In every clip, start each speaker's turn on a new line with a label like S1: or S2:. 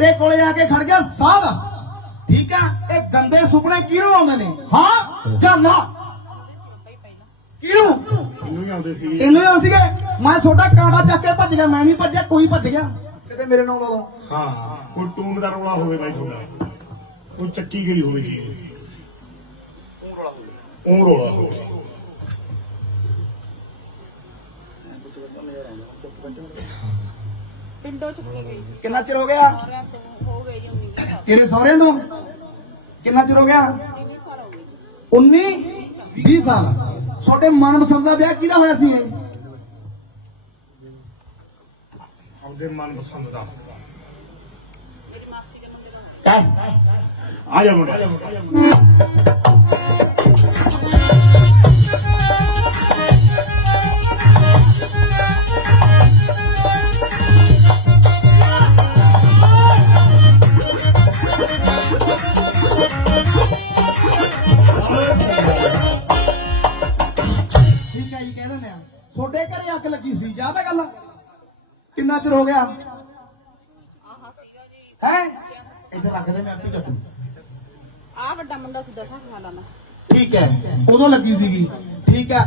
S1: ਤੇਰੇ ਕੋਲੇ ਆ ਕੇ ਖੜ ਗਿਆ ਸਾਧ। ਠੀਕ ਆ? ਇਹ ਗੰਦੇ ਸੁਪਨੇ ਕਿਹਨੂੰ ਆਉਂਦੇ ਨੇ? ਹਾਂ? ਜਾਂ ਨਾ? ਕਿਹਨੂੰ?
S2: ਇਹਨੂੰ ਹੀ ਆਉਂਦੇ ਸੀ
S1: ਤੈਨੂੰ ਹੀ ਆਉਂ ਸੀਗੇ? ਮੈਂ ਛੋਟਾ ਕਾਂਡਾ ਚੱਕ ਕੇ ਭੱਜ ਗਿਆ ਮੈਂ ਨਹੀਂ ਭੱਜਿਆ ਕੋਈ ਭੱਜ ਗਿਆ। ਕਿਤੇ ਮੇਰੇ ਨਾਲ
S2: ਹਾਂ ਕੋਈ ਟੂਮ ਦਾ ਰੌਲਾ ਹੋਵੇ ਬਾਈ ਤੁਹਾਡਾ। ਕੋਈ ਚੱਕੀ ਗਈ ਹੋਵੇ ਜੀ। ਉਹ ਰੌਲਾ ਹੋਵੇ।
S3: ਪਿੰਡੋਂ ਚੁੱਕੀ ਗਈ ਸੀ।
S1: ਕਿੰਨਾ ਚਿਰ ਹੋ ਗਿਆ?
S3: ਸਾਰਿਆਂ ਤੋਂ ਹੋ ਗਈ ਸਾਲ
S1: ਤੇਰੇ ਸਹੁਰਿਆਂ ਤੋਂ? ਕਿੰਨਾ ਚਿਰ ਹੋ ਗਿਆ?
S3: ਇੰਨੀ ਸਾਲ ਹੋ ਗਈ
S1: 19 20 ਸਾਲ। ਛੋਟੇ ਮਨਪਸੰਦ ਦਾ ਵਿਆਹ ਕਿਹਦਾ ਹੋਇਆ ਸੀ ਇਹ?
S2: ਆਪਦੇ ਮਨ ਪਸੰਦ ਦਾ।
S3: ਮੇਰੀ ਮਾਸੀ ਦੇ ਮੁੰਡੇ ਦਾ।
S1: ਕਹਿ
S2: ਆ ਜਾ ਮੁੰਡਾ।
S1: ਚਿਰ ਹੋ ਗਿਆ। ਹੈ? ਇੱਥੇ ਰੱਖ ਦੇ ਮੈਂ ਆਪੇ ਚੱਕੂ।
S3: ਆਹ ਵੱਡਾ ਮੁੰਡਾ ਸੀ ਦਸਾਂ ਸਾਲਾਂ ਦਾ
S1: ਠੀਕ ਹੈ ਉਦੋਂ ਲੱਗੀ ਸੀਗੀ। ਠੀਕ ਹੈ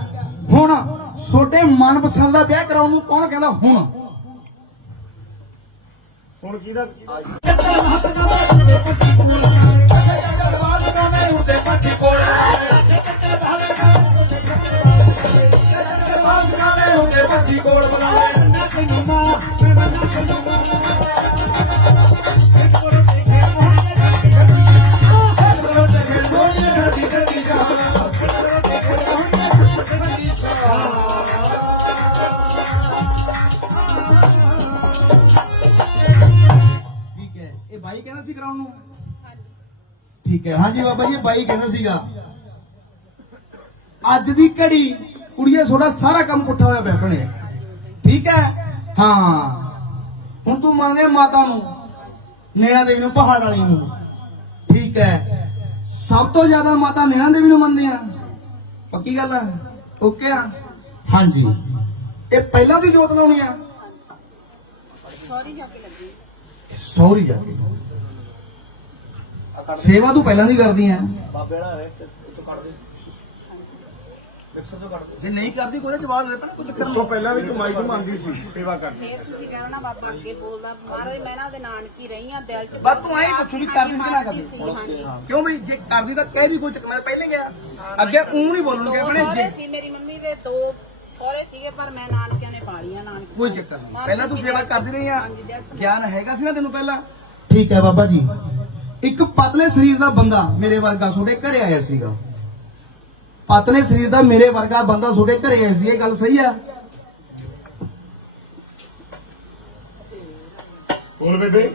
S1: ਹੁਣ ਛੋਟੇ ਮਨਪਸੰਦ ਦਾ ਵਿਆਹ ਕਰਾਉਣ ਨੂੰ ਕੌਣ ਕਹਿੰਦਾ ਹੁਣ?
S2: ਹੁਣ ਕਿਹਦਾ
S1: ਠੀਕ ਹੈ। ਇਹ ਬਾਈ ਕਹਿੰਦਾ ਸੀ ਕਰਾਉਣ ਨੂੰ? ਠੀਕ ਹੈ। ਹਾਂਜੀ ਬਾਬਾ ਜੀ, ਇਹ ਬਾਈ ਕਹਿੰਦਾ ਸੀਗਾ। ਅੱਜ ਦੀ ਘੜੀ ਕੁੜੀਏ, ਤੁਹਾਡਾ ਸਾਰਾ ਕੰਮ ਪੁੱਠਾ ਹੋਇਆ ਪਿਆ ਭਣੇ। ਠੀਕ ਹੈ? ਹਾਂ। ਹੁਣ ਤੂੰ ਮੰਨਦੇ ਮਾਤਾ ਨੂੰ, ਨੈਣਾ ਦੇਵੀ ਨੂੰ, ਪਹਾੜ ਵਾਲੀ ਨੂੰ। ਠੀਕ ਹੈ। ਸਭ ਤੋਂ ਜ਼ਿਆਦਾ ਮਾਤਾ ਨੈਣਾ ਦੇਵੀ ਨੂੰ ਮੰਨਦੇ ਆ। ਪੱਕੀ ਗੱਲ ਹੈ ਓਕੇ ਆ? ਹਾਂਜੀ। ਇਹ ਪਹਿਲਾਂ ਦੀ ਜੋਤ ਲਾਉਣੀ ਆ।
S3: ਸੌਰੀ ਜਾ ਕੇ ਲੱਗੀ
S1: ਸੌਰੀ ਜਾ ਕੇ। ਸੇਵਾ ਤੂੰ ਪਹਿਲਾਂ ਦੀ ਕਰਦੀ ਆ। ਜੇ ਨਹੀਂ ਕਰਦੀ ਕੋਈ ਜਵਾਬ ਦੇ ਪੈਣਾ ਕੁਝ
S2: ਉਸ ਤੋਂ ਪਹਿਲਾਂ ਵੀ ਕਮਾਈ ਨੂੰ ਮੰਗਦੀ ਸੀ ਸੇਵਾ ਕਰਨੀ।
S3: ਫੇਰ ਤੁਸੀਂ ਕਹਿਣਾ ਨਾ ਬਾਬਾ ਅੱਗੇ ਬੋਲਦਾ ਮਹਾਰਾਜ ਮੈਂ ਨਾ ਉਹਦੇ ਨਾਨਕੀ ਰਹੀ ਆ ਦਿਲ ਚ
S1: ਬਸ ਤੂੰ ਐਂ ਪੁੱਛ ਵੀ ਕਰਦੀ ਕਿ ਨਾ ਕਰਦੀ ਕਿਉਂ ਬਈ? ਜੇ ਕਰਦੀ ਤਾਂ ਕਹਿ ਦੀ ਕੋਈ ਚੱਕਰ ਮੈਂ ਪਹਿਲੇ ਗਿਆ ਅੱਗੇ ਉਹ ਨਹੀਂ ਬੋਲਣਗੇ ਆਪਣੇ
S3: ਸਹੁਰੇ ਸੀ ਮੇਰੀ ਮੰਮੀ ਦੇ ਦੋ ਸਹੁਰੇ ਸੀਗੇ ਪਰ ਮੈਂ ਨਾਨਕਿਆਂ ਨੇ ਪਾਲੀਆਂ ਨਾਨਕੀ
S1: ਕੋਈ ਚੱਕਰ ਨਹੀਂ। ਪਹਿਲਾਂ ਤੂੰ ਸੇਵਾ ਕਰਦੀ ਰਹੀ ਆ। ਗਿਆਨ ਹੈਗਾ ਸੀ ਨਾ ਤੈਨੂੰ ਪਹਿਲਾਂ? ਠੀਕ ਹੈ ਬਾਬਾ ਜੀ। ਇੱਕ ਪਤਲੇ ਸਰੀਰ ਦਾ ਬੰਦਾ ਮੇਰੇ ਵਰਗਾ ਤੁਹਾਡੇ ਘਰੇ ਆਇਆ ਸੀਗਾ। ਪਤਲੇ ਸਰੀਰ ਦਾ ਮੇਰੇ ਵਰਗਾ ਬੰਦਾ ਤੁਹਾਡੇ ਘਰੇ ਆਇਆ ਸੀ ਇਹ ਗੱਲ ਸਹੀ ਆ?
S2: ਬੋਲ ਬੇਬੇ?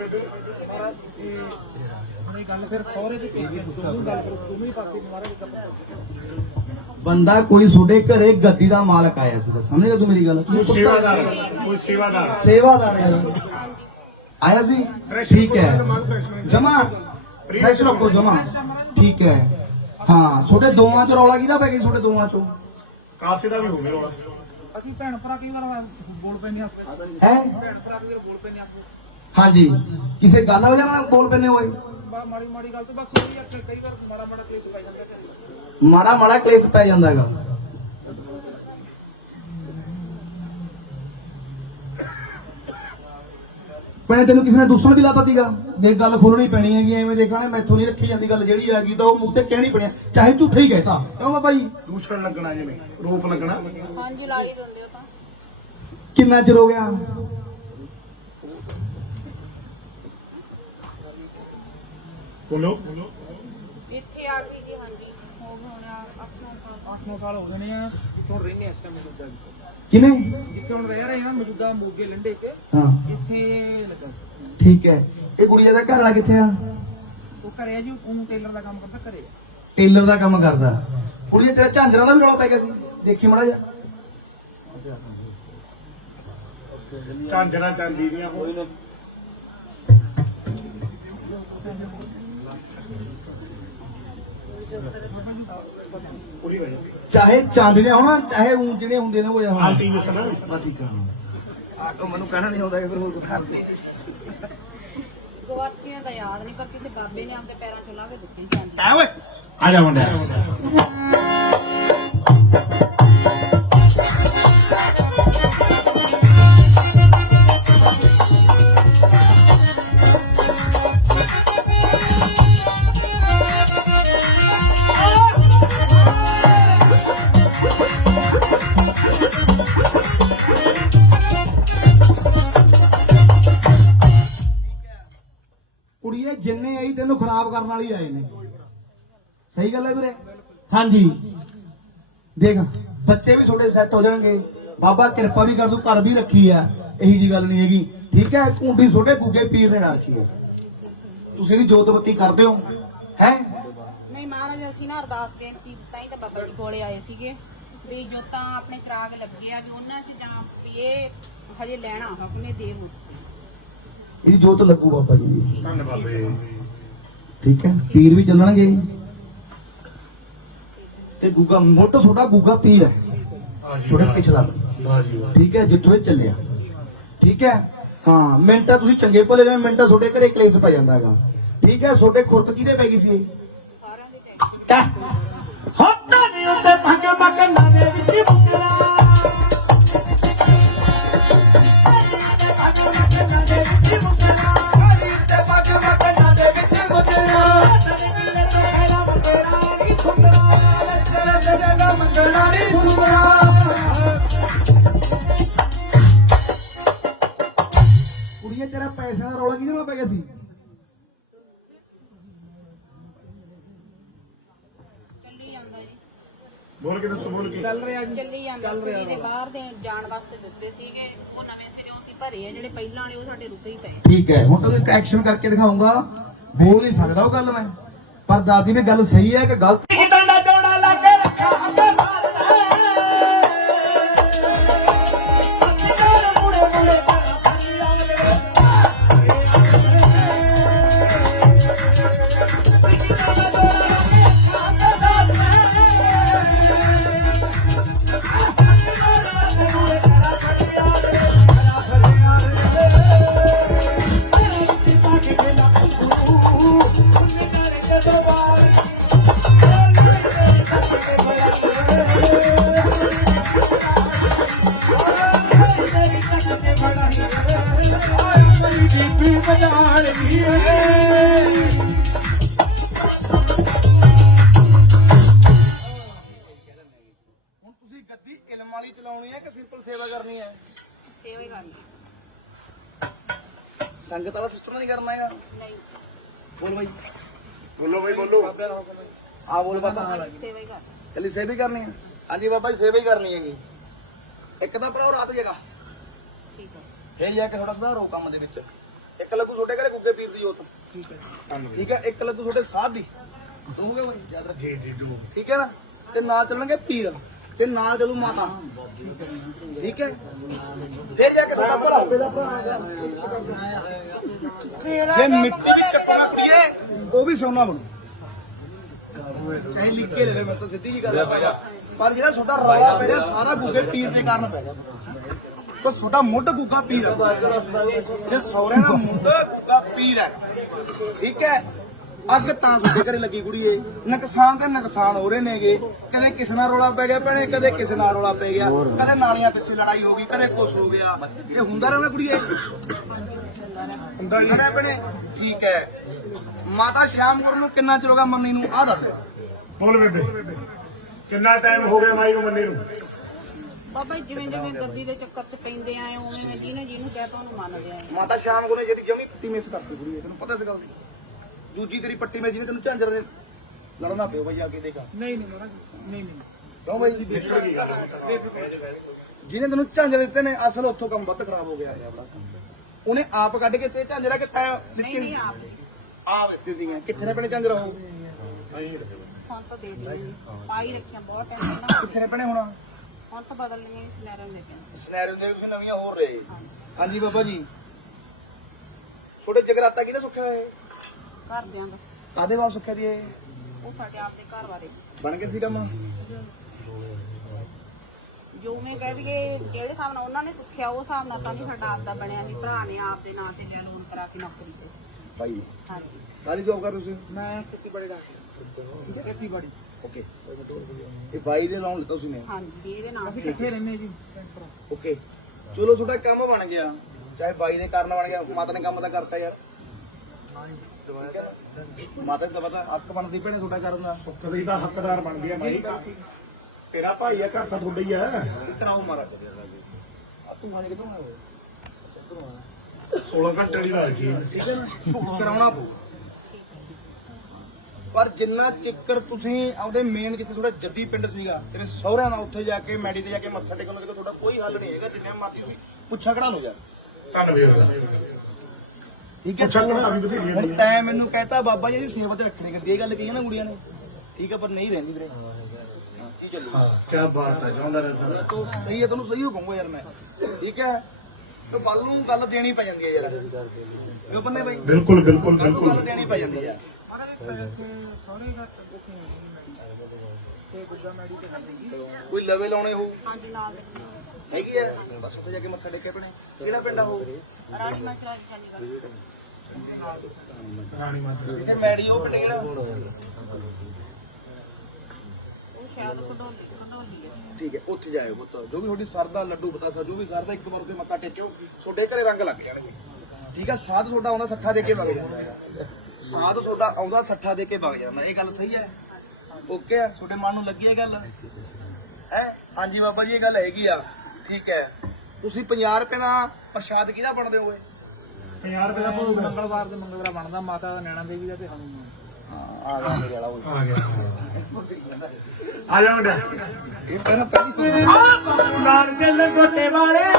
S1: ਬੰਦਾ ਕੋਈ ਤੁਹਾਡੇ ਘਰੇ ਗੱਦੀ ਦਾ ਮਾਲਕ ਆਇਆ ਸੀਗਾ ਸਮਝੇਗਾ ਤੂੰ ਮੇਰੀ ਗੱਲ?
S2: ਕੋਈ ਸੇਵਾਦਾਰ ਕੋਈ ਸੇਵਾਦਾਰ।
S1: ਸੇਵਾਦਾਰ ਆਇਆ ਸੀ? ਠੀਕ ਹੈ। ਜਮਾ? ਪ੍ਰੈਸ ਰੱਖੋ ਜਮਾ। ਠੀਕ ਹੈ। ਹਾਂ ਤੁਹਾਡੇ ਦੋਵਾਂ ਚ ਰੌਲਾ ਕਿਹਦਾ ਪੈ ਗਿਆ ਤੁਹਾਡੇ ਦੋਵਾਂ ਚੋਂ?
S2: ਕਾਸੇ ਦਾ ਵੀ ਹੋਵੇ ਰੌਲਾ।
S4: ਅਸੀਂ ਭੈਣ ਭਰਾ ਕਈ ਵਾਰ ਬੋਲ ਪੈਂਦੇ ਆ
S1: ਹੈ?
S4: ਭੈਣ ਭਰਾ ਕਈ ਵਾਰ ਬੋਲ ਪੈਂਦੇ ਆ
S1: ਹਾਂਜੀ। ਕਿਸੇ ਗੱਲ ਵਜ੍ਹਾ ਨਾਲ ਬੋਲ ਪੈਨੇ ਹੋਏ?
S4: ਬਾ ਮਾੜੀ ਮਾੜੀ ਗੱਲ ਤੋਂ ਬਸ ਉਹੀ ਆ ਕਈ ਵਾਰ ਮਾੜਾ ਮਾੜਾ ਕੇਸ ਪੈ ਜਾਂਦਾ।
S1: ਮਾੜਾ ਮਾੜਾ ਕਲੇਸ਼ ਪੈ ਜਾਂਦਾ ਪਹਿਲੇ ਤੈਨੂੰ ਕਿਸੇ ਨੇ ਦੁੱਸਣ ਦੀ ਲਾਤਾ ਸੀਗਾ? ਦੇਖ ਗੱਲ ਖੋਲਣੀ ਪੈਣੀ ਹੈਗੀ ਐਵੇਂ ਦੇਖਾਂਗੇ ਮੈਥੋਂ ਨਹੀਂ ਰੱਖੀ ਜਾਂਦੀ ਗੱਲ ਜਿਹੜੀ ਹੈਗੀ ਤਾਂ ਉਹ ਮੂੰਹ ਤੇ ਕਹਿਣੀ ਹੈ। ਚਾਹੇ ਝੂਠਾ ਹੀ ਕਹਿਤਾ ਕਿਉਂ ਬਾਬਾ ਜੀ?
S2: ਦੂਸ਼ਣ ਲੱਗਣਾ ਜਿਵੇਂ ਰੂਪ ਲੱਗਣਾ।
S3: ਹਾਂਜੀ ਲਾ ਹੀ ਦਿੰਦੇ ਹੋ ਤਾਂ।
S1: ਕਿੰਨਾ ਚਿਰ ਹੋ ਗਿਆ?
S2: ਬੋਲੋ।
S3: ਇੱਥੇ ਆ ਗਈ ਜੀ ਹਾਂਜੀ। ਹੋ ਗਏ ਹੁਣ ਆਪਣਾ
S4: ਅੱਠ 9 ਸਾਲ ਹੋ ਗਏ ਨੇ ਆ। ਹੁਣ ਰਹਿੰਦੇ ਆ ਇਸ ਟਾਈਮ ਮੌਜੂਦਾ
S1: ਕਿਵੇਂ?
S4: ਜਿੱਥੇ ਹੁਣ ਰਹਿ ਰਹੇ ਆ ਮੌਜੂਦਾ ਮੋਗੇ ਲੰਡੇ ਚ
S1: ਹਾਂ।
S4: ਇੱਥੇ ਲੱਗਾ ਸੀ।
S1: ਠੀਕ ਹੈ। ਇਹ ਕੁੜੀਆ ਦਾ ਘਰ ਵਾਲਾ ਕਿੱਥੇ ਆ?
S4: ਉਹ ਘਰੇ ਆ ਜੀ ਉਹਨੂੰ ਟੇਲਰ ਦਾ ਕੰਮ ਕਰਦਾ ਘਰੇ ਆ।
S1: ਟੇਲਰ ਦਾ ਕੰਮ ਕਰਦਾ। ਕੁੜੀਆ ਤੇਰੇ ਝਾਂਜਰਾਂ ਦਾ ਵੀ ਰੌਲਾ ਪੈ ਗਿਆ ਸੀ। ਦੇਖੀ ਮੜਾ ਜਾ
S2: ਝਾਂਜਰਾਂ ਚਾਂਦੀ ਦੀਆਂ ਹੋਣ ਪੂਰੀ
S1: ਚਾਹੇ ਚਾਂਦੀ ਦੇ ਹੋਣ ਚਾਹੇ ਉਹ ਜਿਹੜੇ ਹੁੰਦੇ ਨੇ ਉਹ ਹੋਣ।
S2: ਆਲਟੀ ਦੱਸਣਾ
S1: ਬਸ ਠੀਕ ਆ। ਆਟੋ ਮੈਨੂੰ ਕਹਿਣਾ ਨਹੀਂ ਆਉਂਦਾ ਫਿਰ ਹੋਰ ਕੁਝ
S3: ਗਵਾਤੀਆਂ ਦਾ ਯਾਦ ਨਹੀਂ ਪਰ ਕਿਸੇ ਬਾਬੇ ਨੇ ਆਪਦੇ ਪੈਰਾਂ 'ਚ ਲਾ ਕੇ ਦਿੱਤੀ ਜਾਂਦੀ
S1: ਐ ਓਏ।
S2: ਆ ਜਾ ਮੁੰਡਿਆ
S1: ਕੁੜੀਏ ਜਿੰਨੇ ਆਈ ਤੈਨੂੰ ਖਰਾਬ ਕਰਨ ਵਾਲੀ ਆਏ ਨੇ। ਸਹੀ ਗੱਲ ਹੈ ਵੀਰੇ? ਹਾਂਜੀ। ਦੇਖ, ਬੱਚੇ ਵੀ ਥੋੜੇ ਸੈੱਟ ਹੋ ਜਾਣਗੇ। ਬਾਬਾ ਕਿਰਪਾ ਵੀ ਕਰ ਦੂ, ਘਰ ਵੀ ਰੱਖੀ ਆ। ਇਹੀ ਜੀ ਗੱਲ ਨਹੀਂ ਹੈਗੀ। ਠੀਕ ਹੈ ਕੁੰਡੀ ਛੋਟੇ ਗੁੱਗੇ ਪੀਰ ਨੇ ਰੱਖੀ ਹੈ ਤੁਸੀਂ ਵੀ ਜੋਤ ਬੱਤੀ ਕਰਦੇ ਹੋ। ਹੈ?
S3: ਨਹੀਂ ਮਹਾਰਾਜ, ਅਸੀਂ ਨਾ ਅਰਦਾਸ ਬੇਨਤੀ ਤਾਂ ਹੀ ਤਾਂ ਬਾਬਾ ਜੀ ਕੋਲੇ ਆਏ ਸੀਗੇ। ਵੀ ਜੋਤਾਂ ਆਪਣੇ ਚਿਰਾਗ ਲੱਗੇ ਆ, ਵੀ ਉਹਨਾਂ 'ਚ ਜਾਂ ਵੀ ਇਹ ਹਜੇ ਲੈਣਾ ਹੁਕਮੇ ਦੇਵ। ਨੂੰ
S1: ਇਹਦੀ ਜੋਤ ਲੱਗੂ ਬਾਬਾ ਜੀ ਦੀ।
S2: ਧੰਨ ਬਾਬੇ
S1: ਠੀਕ ਹੈ? ਪੀਰ ਵੀ ਚੱਲਣਗੇ। ਤੇ ਗੁੱਗਾ ਮੋਟਾ ਛੋਟਾ ਗੁੱਗਾ ਪੀਰ ਹੈ। ਛੋਟਾ ਪਿਛਲਾ।
S2: ਵਾਹ ਜੀ ਵਾਹ
S1: ਠੀਕ ਹੈ? ਜਿੱਥੋਂ ਇਹ ਚੱਲਿਆ। ਠੀਕ ਹੈ? ਹਾਂ ਮਿੰਟਾਂ ਤੁਸੀਂ ਚੰਗੇ ਭਲੇ ਨੇ ਮਿੰਟਾਂ ਤੁਹਾਡੇ ਘਰੇ ਕਲੇਸ਼ ਪੈ ਜਾਂਦਾ ਹੈਗਾ। ਠੀਕ ਹੈ? ਤੁਹਾਡੇ ਖੁਰਤ ਕਿਹਦੇ ਪੈ ਗਈ ਸੀ? ਇਹ?
S3: ਸਾਰਿਆਂ ਦੇ ਟੈਕਸ
S1: ਕਹਿ ਹੋਤਾ ਨਹੀਂ ਉੱਤੇ ਭੰਗ ਮਕਨਾ
S3: ਆ ਜਿਹੜੇ ਪਹਿਲਾਂ ਵਾਲੇ ਉਹ ਸਾਡੇ ਰੁਕੇ ਹੀ ਪਏ
S1: ਠੀਕ ਹੈ ਹੁਣ ਤੁਹਾਨੂੰ ਇੱਕ ਐਕਸ਼ਨ ਕਰਕੇ ਦਿਖਾਉਂਗਾ। ਬੋਲ ਨਹੀਂ ਸਕਦਾ ਉਹ ਗੱਲ ਮੈਂ। ਪਰ ਦਾਦੀ ਵੀ ਗੱਲ ਸਹੀ ਹੈ ਕਿ ਗਲਤ ਕਿਦਾਂ ਦਾ ਜੋੜਾ ਲਾ ਕੇ ਰੱਖਾ ਹੰਦੇ ਹੁਣ ਸੇਵਾ ਹੀ
S3: ਕਰਨੀ ਹੈ
S1: ਹਾਂਜੀ ਬਾਬਾ ਜੀ ਸੇਵਾ ਹੀ ਕਰਨੀ ਹੈਗੀ। ਇੱਕ ਤਾਂ ਭਰਾਓ ਰਾਤ ਜਗਾ
S3: ਠੀਕ ਹੈ
S1: ਫਿਰ ਜਾ ਕੇ ਥੋੜਾ ਸੁਧਾਰੋ ਕੰਮ ਦੇ ਵਿੱਚ। ਇੱਕ ਲੱਗੂ ਛੋਟੇ ਘਰੇ ਗੁੱਗੇ ਪੀਰ ਦੀ ਜੋਤ
S2: ਠੀਕ ਹੈ
S1: ਠੀਕ ਹੈ ਇੱਕ ਲੱਗੂ ਛੋਟੇ ਸਾਧ ਦੀ। ਸੁਣੋਗੇ ਬਾਈ? ਯਾਦ ਰੱਖੋ।
S2: ਜੀ ਜੀ ਡੂ
S1: ਠੀਕ ਹੈ ਨਾ? ਤੇ ਨਾਲ ਚੱਲਣਗੇ ਪੀਰ। ਤੇ ਨਾਲ ਚੱਲੂ ਮਾਤਾ। ਠੀਕ ਹੈ? ਫਿਰ ਜਾ ਕੇ ਤੁਹਾਡਾ ਭਲਾ ਜੇ ਮਿੱਟੀ ਦੀ ਚੱਪਲ ਰੱਖੀ ਹੈ ਉਹ ਵੀ ਸੋਨਾ ਬਣੂ। ਕਹੀਂ ਲਿਖ ਕੇ ਲੈ ਲੈ ਮੈਂ ਸਿੱਧੀ ਜੀ ਗੱਲ ਹੈ ਪਰ ਜਿਹੜਾ ਤੁਹਾਡਾ ਰੌਲਾ ਪੈ ਰਿਹਾ, ਸਾਰਾ ਗੁੱਗੇ ਪੀਰ ਦੇ ਕਾਰਨ ਪੈ ਗਿਆ। ਪਰ ਤੁਹਾਡਾ ਮੁੱਢ ਗੁੱਗਾ ਪੀਰ ਹੈ ਜੇ ਸੌਰਿਆਂ ਦਾ ਮੁੱਢ ਗੁੱਗਾ ਪੀਰ ਹੈ ਠੀਕ ਹੈ? ਅੱਗ ਤਾਂ ਤੁਹਾਡੇ ਘਰੇ ਲੱਗੀ ਕੁੜੀਏ। ਨੁਕਸਾਨ ਤੇ ਨੁਕਸਾਨ ਹੋ ਰਹੇ ਨੇਗੇ। ਕਦੇ ਕਿਸ ਨਾਲ ਰੌਲਾ ਪੈ ਗਿਆ ਭੈਣੇ, ਕਦੇ ਕਿਸੇ ਨਾਲ ਰੌਲਾ ਪੈ ਗਿਆ। ਕਦੇ ਨਾਲੀਆਂ ਪਿੱਛੇ ਲੜਾਈ ਹੋ ਗਈ, ਕਦੇ ਕੁਛ ਹੋ ਗਿਆ। ਇਹ ਹੁੰਦਾ ਰਹਿੰਦਾ ਕੁੜੀਏ? ਹੁੰਦਾ ਹੀ ਭੈਣੇ, ਠੀਕ ਹੈ। ਮਾਤਾ ਸ਼ਾਮ ਗੁਰ ਨੂੰ ਕਿੰਨਾ ਚਿਰ ਹੋ ਮੰਨੀ ਨੂੰ? ਆ ਦੱਸ।
S2: ਬੋਲ ਬੇਬੇ। ਕਿੰਨਾ ਟਾਈਮ ਹੋ ਗਿਆ ਮਾਈ ਨੂੰ ਮੰਨੇ ਨੂੰ?
S3: ਬਾਬਾ ਜੀ ਜਿਵੇਂ ਜਿਵੇਂ ਗੱਦੀ ਦੇ ਚੱਕਰ 'ਚ ਪੈਂਦੇ ਆਏ ਉਵੇਂ ਉਵੇਂ ਜਿਹਨੇ ਜਿਹਨੂੰ ਕਹਿ ਤਾ ਉਹਨੂੰ ਮੰਨਦੇ ਆਏ।
S1: ਮਾਤਾ ਸ਼ਾਮ ਗੁਰ ਨੇ ਜਿਹੜੀ ਜਮੀ ਪੱਟੀ ਮਿਸ ਕਰਤੀ ਕੁੜੀਏ ਤੈਨੂੰ ਪਤਾ ਇਸ ਗੱਲ ਦੀ? ਦੂਜੀ ਤੇਰੀ ਪੱਟੀ ਮਿਲ ਜਿਹਨੇ ਤੈਨੂੰ ਝਾਂਜਰ ਦੇ ਲੜਨਾ ਪਿਓ ਬਈ ਆ ਕੇ ਦੇਖਾ
S4: ਨਹੀਂ ਨਹੀਂ ਮਹਾਰਾਜ ਨਹੀਂ ਨਹੀਂ।
S1: ਕਿਉਂ ਬਈ ਜਿਹਨੇ ਤੈਨੂੰ ਝਾਂਜਰ ਦਿੱਤੇ ਨੇ ਅਸਲ ਉੱਥੋਂ ਕੰਮ ਵੱਧ ਖਰਾਬ ਹੋ ਗਿਆ ਹੈ ਆਪਣਾ। ਉਹਨੇ ਆਪ ਕੱਢ ਕੇ ਤੇ ਝਾਂਜਰਾ ਕਿੱਥੇ
S3: ਨਹੀਂ ਨਹੀਂ ਆਪ।
S1: ਆਪ ਦਿੱਤੇ ਸੀਗੇ ਕਿੱਥੇ ਨੇ ਪਣੇ ਝਾਂਜਰਾ ਉਹ?
S3: ਹੁਣ ਤਾਂ ਦੇ ਦਿੱਤੀ ਪਾਈ ਰੱਖਿਆ ਬਹੁਤ ਟਾਈਮ ਪਹਿਲਾਂ
S1: ਕਿੱਥੇ ਨੇ ਪਣੇ ਹੁਣ?
S3: ਹੁਣ ਤਾਂ ਬਦਲਣੀਆਂ ਹੀ ਸਨੈਰਾਂ ਦੇ ਕੇ
S1: ਸਨੈਰੀਓ ਦੇ ਤੁਸੀਂ ਨਵੀਆਂ ਹੋਰ ਰਹੇ। ਹਾਂਜੀ ਬਾਬਾ ਜੀ। ਛੋਟੇ ਜਗਰਾਤਾ ਕਿਹਨੇ ਸੁੱਖਿਆ ਹੋਇਆ
S3: ਘਰਦਿਆਂ ਦਾ।
S1: ਕਾਦੇ ਵਾਲ ਸੁੱਖਿਆ ਦੀ
S3: ਉਹ ਸਾਡੇ ਆਪ ਦੇ ਘਰ ਬਾਰੇ
S1: ਬਣ ਕੇ ਸੀ ਕੰਮ
S3: ਜੋ ਮੈਂ ਕਹਿ ਦਈਏ ਜਿਹੜੇ ਹਿਸਾਬ ਨਾਲ ਉਹਨਾਂ ਨੇ ਸਿੱਖਿਆ ਉਹ ਹਿਸਾਬ ਨਾਲ ਤਾਂ ਨਹੀਂ ਸਾਡਾ ਆਪ ਦਾ ਬਣਿਆ ਨਹੀਂ ਭਰਾ ਨੇ ਆਪ ਦੇ ਨਾਂ ਤੇ ਲੋਨ ਕਰਾ ਕੇ ਨੌਕਰੀ ਤੇ।
S1: ਭਾਈ
S3: ਹਾਂਜੀ।
S1: ਕਾਲੀ ਜੋਬ ਕਰ ਤੁਸੀਂ
S4: ਮੈਂ ਖੇਤੀਬਾੜੀ ਦਾ ਖੇਤੀਬਾੜੀ।
S1: ਓਕੇ ਇਹ ਬਾਈ ਦੇ ਨਾਮ ਲਿੱਤਾ ਤੁਸੀਂ ਨੇ
S3: ਹਾਂਜੀ ਵੀ ਇਹਦੇ ਨਾਲ
S4: ਅਸੀਂ ਇਕੱਠੇ ਰਹਿੰਦੇ ਜੀ।
S1: ਓਕੇ ਚਲੋ ਤੁਹਾਡਾ ਕੰਮ ਬਣ ਗਿਆ। ਚਾਹੇ ਬਾਈ ਨੇ ਕਰਨਾ ਬਣ ਗਿਆ ਮਾਤਾ ਨੇ ਕੰਮ ਤਾਂ ਕਰਤਾ ਯਾਰ। ਠੀਕ ਹੈ। ਨਾ? ਮਾਤਾ ਨੂੰ ਤਾਂ ਪਤਾ ਹੱਕ ਬਣਦੀ ਪੈਣੇ ਤੁਹਾਡਾ ਕਰਨ ਦਾ।
S2: ਤੇਰੀ ਦਾ ਹੱਕਦਾਰ ਬਣ ਗਿਆ ਭਾਈ ਤੇਰਾ ਭਾਈ ਆ ਘਰ ਤਾਂ ਤੁਹਾਡਾ ਹੀ ਆ।
S1: ਇਹ ਕਰਾਓ ਮਾਰਾ ਆ ਤੂੰ ਆਇਆ
S2: 16 ਘੰਟੇ ਦੀ ਰਾਜ ਜੀ।
S1: ਠੀਕ ਹੈ ਨਾ? ਕਰਾਉਣਾ ਪਊ। ਪਰ ਜਿੰਨਾ ਚਿੱਕਰ ਤੁਸੀਂ ਆਪਦੇ ਮੇਨ ਜਿੱਥੇ ਤੁਹਾਡਾ ਜੱਦੀ ਪਿੰਡ ਸੀਗਾ ਤੇਰੇ ਸਹੁਰਿਆਂ ਨਾਲ ਉੱਥੇ ਜਾ ਕੇ ਮੈਡੀ ਤੇ ਜਾ ਕੇ ਮੱਥਾ ਟੇਕਣ ਲੱਗੇ ਤੁਹਾਡਾ ਕੋਈ ਹੱਲ ਨਹੀਂ ਹੈਗਾ ਜਿੰਨੇ ਮਰਜ਼ੀ ਤੁਸੀਂ ਪੁੱਛਾ ਕਢਾ ਲਓ ਯਾਰ
S2: ਦਾ
S1: ਠੀਕ ਹੈ?
S2: ਪੁੱਛਾਂ ਕਢਾ ਵੀ ਬਥੇਰੀਆਂ
S1: ਹੁਣ। ਤੈਂ ਮੈਨੂੰ ਕਹਿਤਾ ਬਾਬਾ ਜੀ ਦੀ ਸੇਵਾ ਤੇ ਰੱਖਣੀ ਕਰਦੀ ਇਹ ਗੱਲ ਕਹੀ ਹੈ ਨਾ ਕੁੜੀਆਂ ਨੇ। ਠੀਕ ਹੈ ਪਰ ਨਹੀਂ ਰਹਿੰਦੀ ਵੀਰੇ। ਹਾਂ, ਕੀ ਚੱਲੂ
S2: ਕੀ ਬਾਤ ਹੈ ਜਾਉਂਦਾ ਰਹਿ ਸਰ
S1: ਤੋ ਸਹੀ ਹੈ ਤੈਨੂੰ ਸਹੀ ਹੋ ਕਹੂੰਗਾ ਯਾਰ ਮੈਂ। ਠੀਕ ਹੈ? ਤੇ ਬਾਲ ਨੂੰ ਗੱਲ ਦੇਣੀ ਪੈ ਜਾਂਦੀ ਹੈ ਯਾਰ। ਕਿਉਂ ਬੰਨੇ ਬਾਈ?
S2: ਬਿਲਕੁਲ ਬਿਲਕੁਲ
S1: ਨੂੰ ਗੱਲ
S2: ਬਿਲਕੁਲ
S1: ਦੇਣੀ ਪੈ ਜਾਂਦੀ ਹੈ। ਕੋਈ ਲਵੇ ਲਾਉਣੇ ਹੋ
S3: ਹਾਂਜੀ ਨਾਲ
S1: ਹੈਗੀ ਹੈ। ਬਸ ਉੱਥੇ ਜਾ ਕੇ ਮੱਥਾ ਟੇਕੇ ਪਣੇ ਕਿਹੜਾ ਪਿੰਡ ਆ ਉਹ?
S3: ਰਾਣੀ ਮਾਚਰਾ ਚੰਡੀਗੜ੍ਹ
S2: ਰਾਣੀ ਮਾਤਾ
S1: ਕਿਤੇ ਮੈੜੀ ਉਹ ਪਿੰਡ ਕਿਹੜਾ
S3: ਉਹ ਸ਼ਾਇਦ ਖਡੋਲੀ ਖਡੋਲੀ ਹੈ।
S1: ਠੀਕ ਹੈ ਉੱਥੇ ਜਾਇਓ ਪੁੱਤ ਜੋ ਵੀ ਤੁਹਾਡੀ ਸਰਦਾ ਲੱਡੂ ਬਤਾਸਾ ਜੋ ਵੀ ਸਰਦਾ ਇੱਕ ਵਾਰ ਤੇ ਮੱਥਾ ਟੇਕਿਓ ਤੁਹਾਡੇ ਘਰੇ ਰੰਗ ਲੱਗ ਜਾਣਗੇ। ਠੀਕ ਹੈ ਸਾਧ ਤੁਹਾਡਾ ਆਉਂਦਾ ਸੱਠਾ ਦੇ ਕੇ ਵਗ ਜਾਂਦਾ ਸਾਧ ਤੁਹਾਡਾ ਆਉਂਦਾ ਸੱਠਾ ਦੇ ਕੇ ਵਗ ਜਾਂਦਾ ਇਹ ਗੱਲ ਸਹੀ ਹੈ? ਓਕੇ ਹੈ ਤੁਹਾਡੇ ਮਨ ਨੂੰ ਲੱਗੀ ਇਹ ਗੱਲ? ਹੈ? ਹਾਂਜੀ ਬਾਬਾ ਜੀ ਇਹ ਗੱਲ ਹੈਗੀ ਆ ਠੀਕ ਹੈ। ਤੁਸੀਂ 50 ਰੁਪਏ ਦਾ ਪ੍ਰਸ਼ਾਦ ਕਿਹਦਾ ਬਣਦੇ ਹੋਏ?
S2: 50 ਰੁਪਏ ਦਾ ਭੋਗ
S4: ਮੰਗਲਵਾਰ ਦੇ ਮੰਗਲਵਾਰ ਬਣਦਾ ਮਾਤਾ ਦਾ ਨੈਣਾ ਦੇਵੀ ਦਾ ਤੇ ਹਨੂਮਾਨ।
S1: ਹਾਂ ਆ ਗਿਆ ਮੇਰੇ ਵਾਲਾ ਉਹ
S2: ਆ ਗਿਆ ਆ ਜਾ ਮੁੰਡਾ
S1: ਇਹ ਪਹਿਲਾਂ ਪਹਿਲੀ
S2: ਨਾਲ ਚੱਲ ਗੋਟੇ ਵਾਲਿਆ।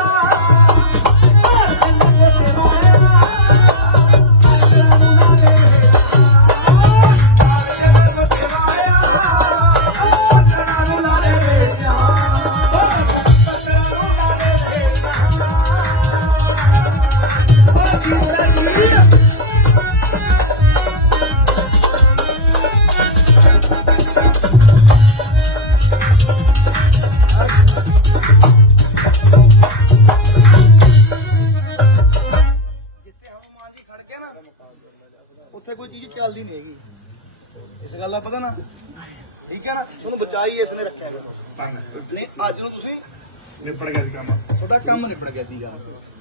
S1: ਗਿਆ ਨਹੀਂ ਅੱਜ ਨੂੰ ਤੁਸੀਂ
S2: ਨਿਪੜ ਗਿਆ ਸੀ ਕੰਮ।
S1: ਤੁਹਾਡਾ ਕੰਮ ਨਿਬੜ ਗਿਆ ਦੀਗਾ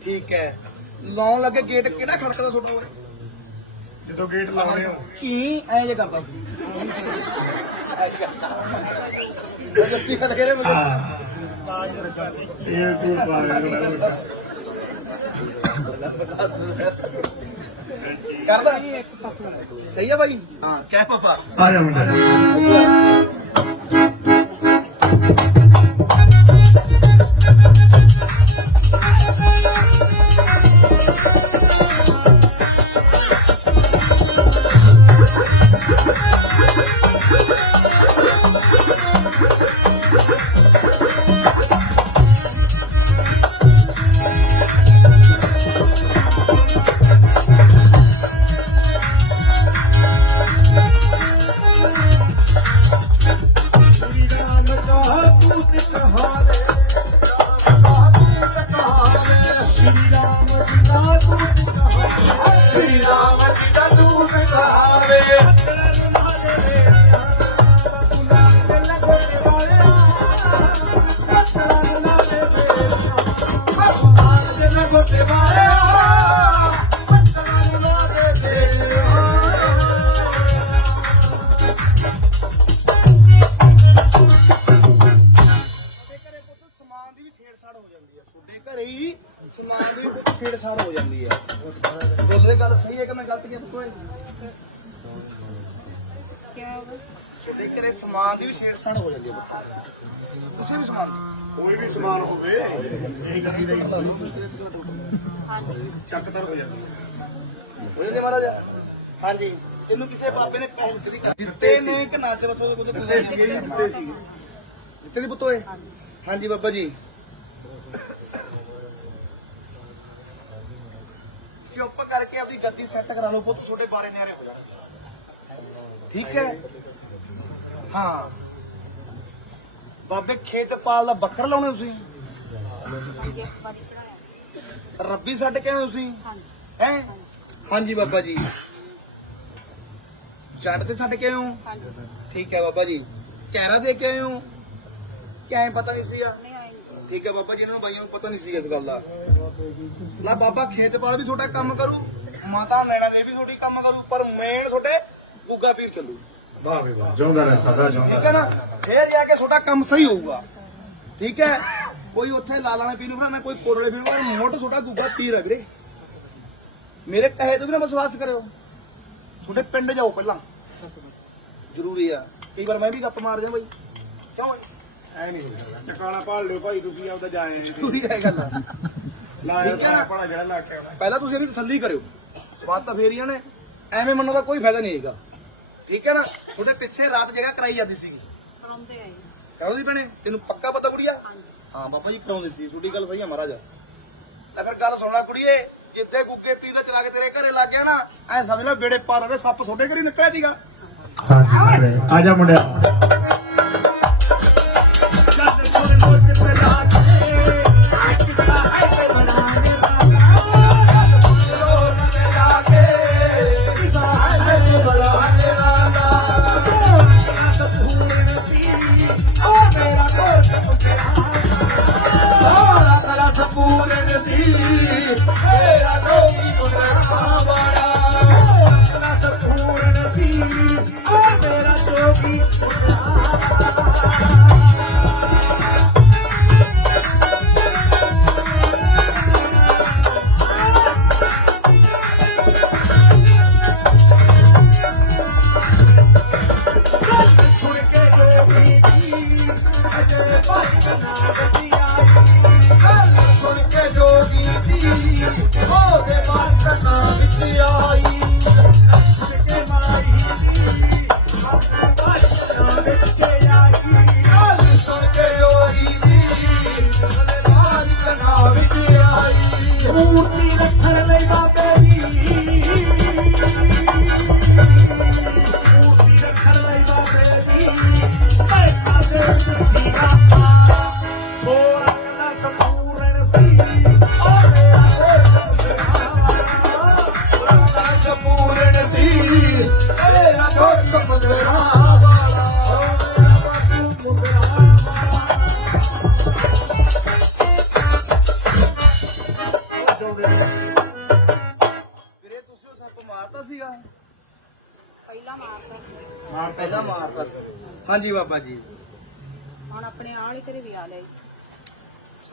S1: ਠੀਕ ਹੈ। ਲਾਉਣ ਲੱਗੇ ਗੇਟ ਕਿਹੜਾ ਖੜਕਦਾ ਤੁਹਾਡਾ ਓਏ?
S2: ਜਦੋਂ ਗੇਟ ਲਾਉਣੇ ਹੋ
S1: ਕੀ ਐ ਜੇ ਕਰਦਾ ਸੀ? ਜੱਤੀ
S2: ਇਹ ਤੂੰ
S1: ਸਹੀ ਹੈ ਭਾਈ ਹਾਂ ਕਹਿ ਪਾਪਾ
S2: ਆ ਜਾ। ਮੁੰਡਾ
S3: ਹਾਂਜੀ
S2: ਚੱਕਤਰ ਹੋ? ਜਾਂਦੀ
S1: ਹੋ ਜਾਂਦੇ ਮਹਾਰਾਜ ਹਾਂਜੀ। ਇਹਨੂੰ ਕਿਸੇ ਬਾਬੇ ਨੇ ਪੈਸੇ ਦਿੱਤੇ ਕਰ ਦਿੱਤੇ ਨੇ ਕਿ ਨਾ ਦੇ ਬਸ ਉਹਦੇ ਕੋਲ ਦਿੱਤੇ ਸੀਗੇ ਜੀ ਦਿੱਤੇ ਸੀਗੇ। ਦਿੱਤੇ ਦੀ ਪੁੱਤ ਓਏ? ਹਾਂਜੀ ਬਾਬਾ ਜੀ। ਚੁੱਪ ਕਰਕੇ ਆਪਣੀ ਗੱਦੀ ਸੈੱਟ ਕਰਾ ਲਓ ਪੁੱਤ ਤੁਹਾਡੇ ਬਾਰੇ ਨਿਆਰੇ ਹੋ ਜਾਣਗੇ। ਠੀਕ ਹੈ? ਹਾਂ। ਬਾਬੇ ਖੇਤ ਪਾਲ ਦਾ ਬੱਕਰ ਲਾਉਣੇ ਤੁਸੀਂ? ਰੱਬੀ ਛੱਡ ਕੇ ਆਏ ਹੋ ਤੁਸੀਂ?
S3: ਹਾਂਜੀ।
S1: ਹੈ? ਹਾਂਜੀ ਬਾਬਾ ਜੀ। ਛੱਡ ਤੇ ਛੱਡ ਕੇ ਆਏ ਹੋ?
S3: ਹਾਂਜੀ।
S1: ਠੀਕ ਹੈ ਬਾਬਾ ਜੀ। ਕਹਿਰਾ ਦੇ ਕੇ ਆਏ ਹੋ? ਕਿਵੇਂ ਪਤਾ ਨਹੀਂ ਸੀਗਾ। ਠੀਕ ਹੈ ਬਾਬਾ ਜੀ ਇਹਨਾਂ ਨੂੰ ਬਾਈਆਂ ਨੂੰ ਪਤਾ ਨਹੀਂ ਸੀ ਇਸ ਗੱਲ ਦਾ। ਨਾ ਬਾਬਾ ਖੇਤਪਾਲ ਵੀ ਤੁਹਾਡਾ ਕੰਮ ਕਰੂ ਮਾਤਾ ਨੈਣਾ ਦੇ ਵੀ ਤੁਹਾਡੀ ਕੰਮ ਕਰੂ ਪਰ ਮੇਨ ਤੁਹਾਡੇ ਗੁੱਗਾ ਪੀਰ ਚੱਲੂ।
S2: ਵਾਹ ਵੀ ਵਾਹ ਜਿਉਂਦਾ ਰਹਿ ਸਦਾ ਜਿਉਂਦਾ
S1: ਠੀਕ ਹੈ ਨਾ? ਫੇਰ ਜਾ ਕੇ ਤੁਹਾਡਾ ਕੰਮ ਸਹੀ ਹੋਊਗਾ। ਠੀਕ ਹੈ? ਕੋਈ ਉੱਥੇ ਲਾਲਾ ਨੇ ਪੀਰ ਨੂੰ ਬਣਾਣਾ ਕੋਈ ਕੋਰੜੇ ਪੀਰ ਨੂੰ ਮੋਟ ਤੁਹਾਡਾ ਗੁੱਗਾ ਪੀਰ ਅਗਰੇ ਮੇਰੇ ਕਹੇ ਤੋਂ ਵੀ ਨਾ ਵਿਸ਼ਵਾਸ ਕਰਿਓ। ਤੁਹਾਡੇ ਪਿੰਡ ਜਾਓ ਪਹਿਲਾਂ। ਜ਼ਰੂਰੀ ਆ। ਕਈ ਵਾਰ ਮੈਂ ਵੀ ਗੱਪ ਮਾਰ ਜਾ ਬਈ। ਕਿਉਂ ਬਈ?
S2: ਐ ਨਹੀਂ ਟਿਕਾਣਾ ਭਾਲ ਲਿਓ ਭਾਈ ਤੁਸੀਂ ਆਪਦਾ ਜਾਏ।
S1: ਜ਼ਰੂਰੀ ਹੈ ਇਹ ਗੱਲ
S2: ਲਾਇਆ
S1: ਠੀਕ ਹੈ? ਨਾ?
S2: ਆਪਣਾ ਜਿਹੜਾ ਲਾ ਕੇ ਆਉਣਾ
S1: ਪਹਿਲਾਂ ਤੁਸੀਂ ਇਹਦੀ ਤਸੱਲੀ ਕਰਿਓ। ਸਵਾਦ ਤਾਂ ਫੇਰ ਹੀ ਆ ਨੇ। ਐਵੇਂ ਮੰਨਣ ਦਾ ਕੋਈ ਫਾਇਦਾ ਨਹੀਂ ਹੈਗਾ। ਠੀਕ ਹੈ ਨਾ? ਉਹਦੇ ਪਿੱਛੇ ਰਾਤ ਜਗ੍ਹਾ ਕਰਾਈ ਜਾਂਦੀ ਸੀਗੀ।
S3: ਕਰਾਉਂਦੇ ਆਏ
S1: ਕਰਾਉਂਦੀ ਭੈਣੇ ਤੈਨੂੰ ਪੱਕਾ ਪਤਾ ਕੁੜੀਆ?
S3: ਹਾਂਜੀ।
S1: ਹਾਂ ਬਾਬਾ ਜੀ ਕਰਾਉਂਦੀ ਸੀ ਛੋਟੀ ਗੱਲ ਸਹੀ ਹੈ ਮਹਾਰਾਜ। ਲੈ ਫਿਰ ਗੱਲ ਸੁਣਨਾ ਕੁੜੀਏ ਜਿੱਦੇ ਗੁੱਗੇ ਪੀ ਦਾ ਚਲਾ ਕੇ ਤੇਰੇ ਘਰੇ ਲੱਗ ਗਿਆ ਨਾ ਐ ਸਮਝ ਲੈ ਬੇੜੇ ਪਾਰ ਦੇ ਸੱਪ ਤੁਹਾਡੇ ਘਰੇ ਨਿਕਲਿਆ ਸੀਗਾ।
S2: ਆ ਜਾ ਮੁੰਡਿਆ।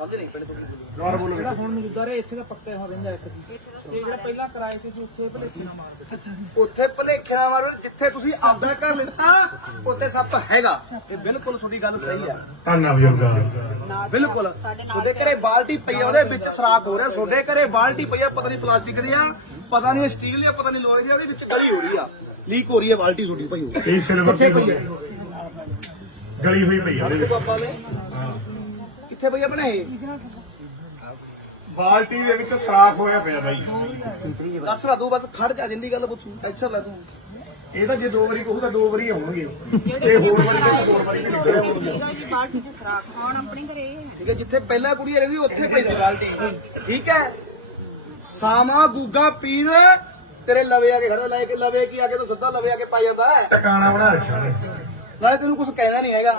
S1: ਸਮਝ ਨਹੀਂ ਪਿੰਡ ਤੋਂ
S2: ਗੌਰ ਬੋਲੋ
S4: ਜਿਹੜਾ ਹੁਣ ਮੌਜੂਦਾ ਰਿਹਾ ਇੱਥੇ ਤਾਂ ਪੱਕੇ ਹੋ ਰਹਿੰਦਾ ਇੱਕ ਦੀ ਤੇ ਜਿਹੜਾ ਪਹਿਲਾਂ ਕਿਰਾਏ ਤੇ ਸੀ ਉੱਥੇ ਭਲੇਖੇ ਨਾਲ ਮਾਰਦੇ
S1: ਉੱਥੇ ਭਲੇਖੇ ਨਾਲ ਮਾਰੋ ਜਿੱਥੇ ਤੁਸੀਂ ਆਪਦਾ ਘਰ ਲਿੱਤਾ ਉੱਥੇ ਸੱਪ ਹੈਗਾ। ਇਹ ਬਿਲਕੁਲ ਤੁਹਾਡੀ ਗੱਲ ਸਹੀ ਆ
S2: ਧੰਨਾ ਬਜ਼ੁਰਗਾ
S3: ਨਾਲ
S1: ਬਿਲਕੁਲ।
S3: ਸਾਡੇ ਨਾਲ
S1: ਤੁਹਾਡੇ ਘਰੇ ਬਾਲਟੀ ਪਈ ਆ ਉਹਦੇ ਵਿੱਚ ਸਰਾਖ ਹੋ ਰਿਹਾ। ਤੁਹਾਡੇ ਘਰੇ ਬਾਲਟੀ ਪਈ ਆ ਪਤਾ ਨਹੀਂ ਪਲਾਸਟਿਕ ਦੀ ਆ ਪਤਾ ਨਹੀਂ ਸਟੀਲ ਦੀ ਆ ਪਤਾ ਨਹੀਂ ਲੋਹੇ ਦੀ ਆ ਉਹਦੇ ਵਿੱਚ ਗਲੀ ਹੋ ਰਹੀ ਆ। ਲੀਕ ਹੋ ਰਹੀ ਹੈ ਬਾਲਟੀ ਤੁਹਾਡੀ ਪਈ
S2: ਦੀ
S1: ਹੈ
S2: ਗਲੀ ਹੋਈ ਪਈ ਆ।
S1: ਨੇ ਕਿੱਥੇ ਪਈ ਆ ਬਣੇ
S2: ਬਾਲਟੀ ਦੇ ਵਿੱਚ ਸਰਾਖ ਹੋਇਆ ਪਿਆ ਬਾਈ।
S1: ਦੱਸ ਲਾ ਤੂੰ ਬਸ ਖੜ ਜਾ ਜਿੰਦੀ ਗੱਲ ਪੁੱਛੂ ਟੈਨਸ਼ਨ ਲੈ ਤੂੰ।
S2: ਇਹ ਤਾਂ ਜੇ ਦੋ ਵਾਰੀ ਕਹੂ ਤਾਂ ਦੋ ਵਾਰੀ ਆਉਣਗੇ। ਤੇ ਹੋਰ ਵਾਰੀ ਤਾਂ ਹੋਰ ਵਾਰੀ ਨਹੀਂ। ਨਿਕਲਣਗੇ।
S3: ਸੀਗਾ ਜੀ ਬਾਲਟੀ ਚ ਸਰਾਖ ਹੁਣ ਆਪਣੇ ਘਰੇ
S1: ਠੀਕ ਹੈ ਜਿੱਥੇ ਪਹਿਲਾਂ ਕੁੜੀ ਰਹਿੰਦੀ ਉੱਥੇ ਪਈ ਸੀ ਬਾਲਟੀ ਠੀਕ ਹੈ? ਸਾਮਾ ਗੁੱਗਾ ਪੀਰ ਤੇਰੇ ਲਵੇ ਆ ਕੇ ਖੜਾ ਲੈ ਕੇ ਲਵੇ ਕੀ ਆ ਕੇ ਤੂੰ ਸਿੱਧਾ ਲਵੇ ਆ ਕੇ ਪਾ ਜਾਂਦਾ?
S2: ਟਿਕਾਣਾ ਬਣਾ ਰੱਖਿਆ।
S1: ਨਾਲੇ ਤੈਨੂੰ ਕੁਝ ਕਹਿਣਾ ਨਹੀਂ ਹੈਗਾ।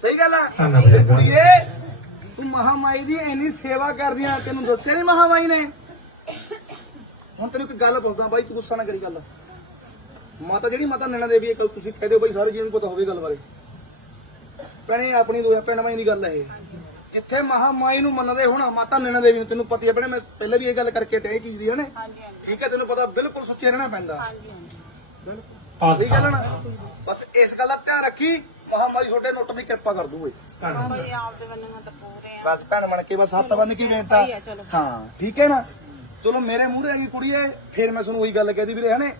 S1: ਸਹੀ ਗੱਲ ਆ? ਤੇ ਕੁੜੀਏ ਤੂੰ ਮਹਾਮਾਈ ਦੀ ਇੰਨੀ ਸੇਵਾ ਕਰਦੀ ਆ ਤੈਨੂੰ ਦੱਸਿਆ ਨਹੀਂ ਮਹਾਮਾਈ ਨੇ? ਹੁਣ ਤੈਨੂੰ ਇੱਕ ਗੱਲ ਪੁੱਛਦਾ ਬਾਈ ਤੂੰ ਗੁੱਸਾ ਨਾ ਕਰੀ ਗੱਲ। ਮਾਤਾ ਜਿਹੜੀ ਮਾਤਾ ਨੈਣਾ ਦੇਵੀ ਹੈ ਕੱਲ ਤੁਸੀਂ ਕਹਦੇ ਬਾਈ ਸਾਰੇ ਜੀਵਨ ਨੂੰ ਪਤਾ ਹੋਵੇ ਗੱਲ ਬਾਰੇ। ਭੈਣੇ ਆਪਣੀ ਦੋਇਆ ਭੈਣ ਮਾਈ ਦੀ ਗੱਲ ਹੈ ਇਹ। ਜਿੱਥੇ ਮਹਾਮਾਈ ਨੂੰ ਮੰਨਦੇ ਹੁਣ ਮਾਤਾ ਨੈਣਾ ਦੇਵੀ ਨੂੰ ਤੈਨੂੰ ਪਤੀ ਹੈ ਭੈਣੇ ਮੈਂ ਪਹਿਲਾਂ ਵੀ ਇਹ ਗੱਲ ਕਰਕੇ ਟੇ ਚੀਜ਼ ਦੀ ਹੈ ਨੇ
S3: ਹਾਂਜੀ ਹਾਂਜੀ।
S1: ਠੀਕ ਹੈ ਤੈਨੂੰ ਪਤਾ ਬਿਲਕੁਲ ਸੁੱਚੇ ਰਹਿਣਾ ਪੈਂਦਾ।
S3: ਹਾਂਜੀ ਹਾਂਜੀ।
S1: ਨਾ? ਬਸ ਇਸ ਗੱਲ ਦਾ ਧਿਆਨ ਰੱਖੀ। ਮਹਾਮਾਈ ਤੁਹਾਡੇ ਨੋਟ ਦੀ ਕਿਰਪਾ ਕਰ ਦੂ ਓਏ
S3: ਬਾਬਾ ਜੀ ਆਪਦੇ ਬੰਨਣਾ ਤਾਂ ਪੂਰੇ ਆ।
S1: ਬਸ ਭੈਣ ਬਣ ਕੇ ਬਸ ਹੱਥ ਬੰਨ ਕੇ
S3: ਸਹੀ ਆ, ਚਲੋ।
S1: ਹਾਂ ਠੀਕ ਹੈ ਨਾ? ਚਲੋ ਮੇਰੇ ਮੂਹਰੇ ਆਂਗੀ ਕੁੜੀਏ ਫੇਰ ਮੈਂ ਤੁਹਾਨੂੰ ਉਹੀ ਗੱਲ ਕਹਦੀ ਵੀਰੇ ਹਨੇ?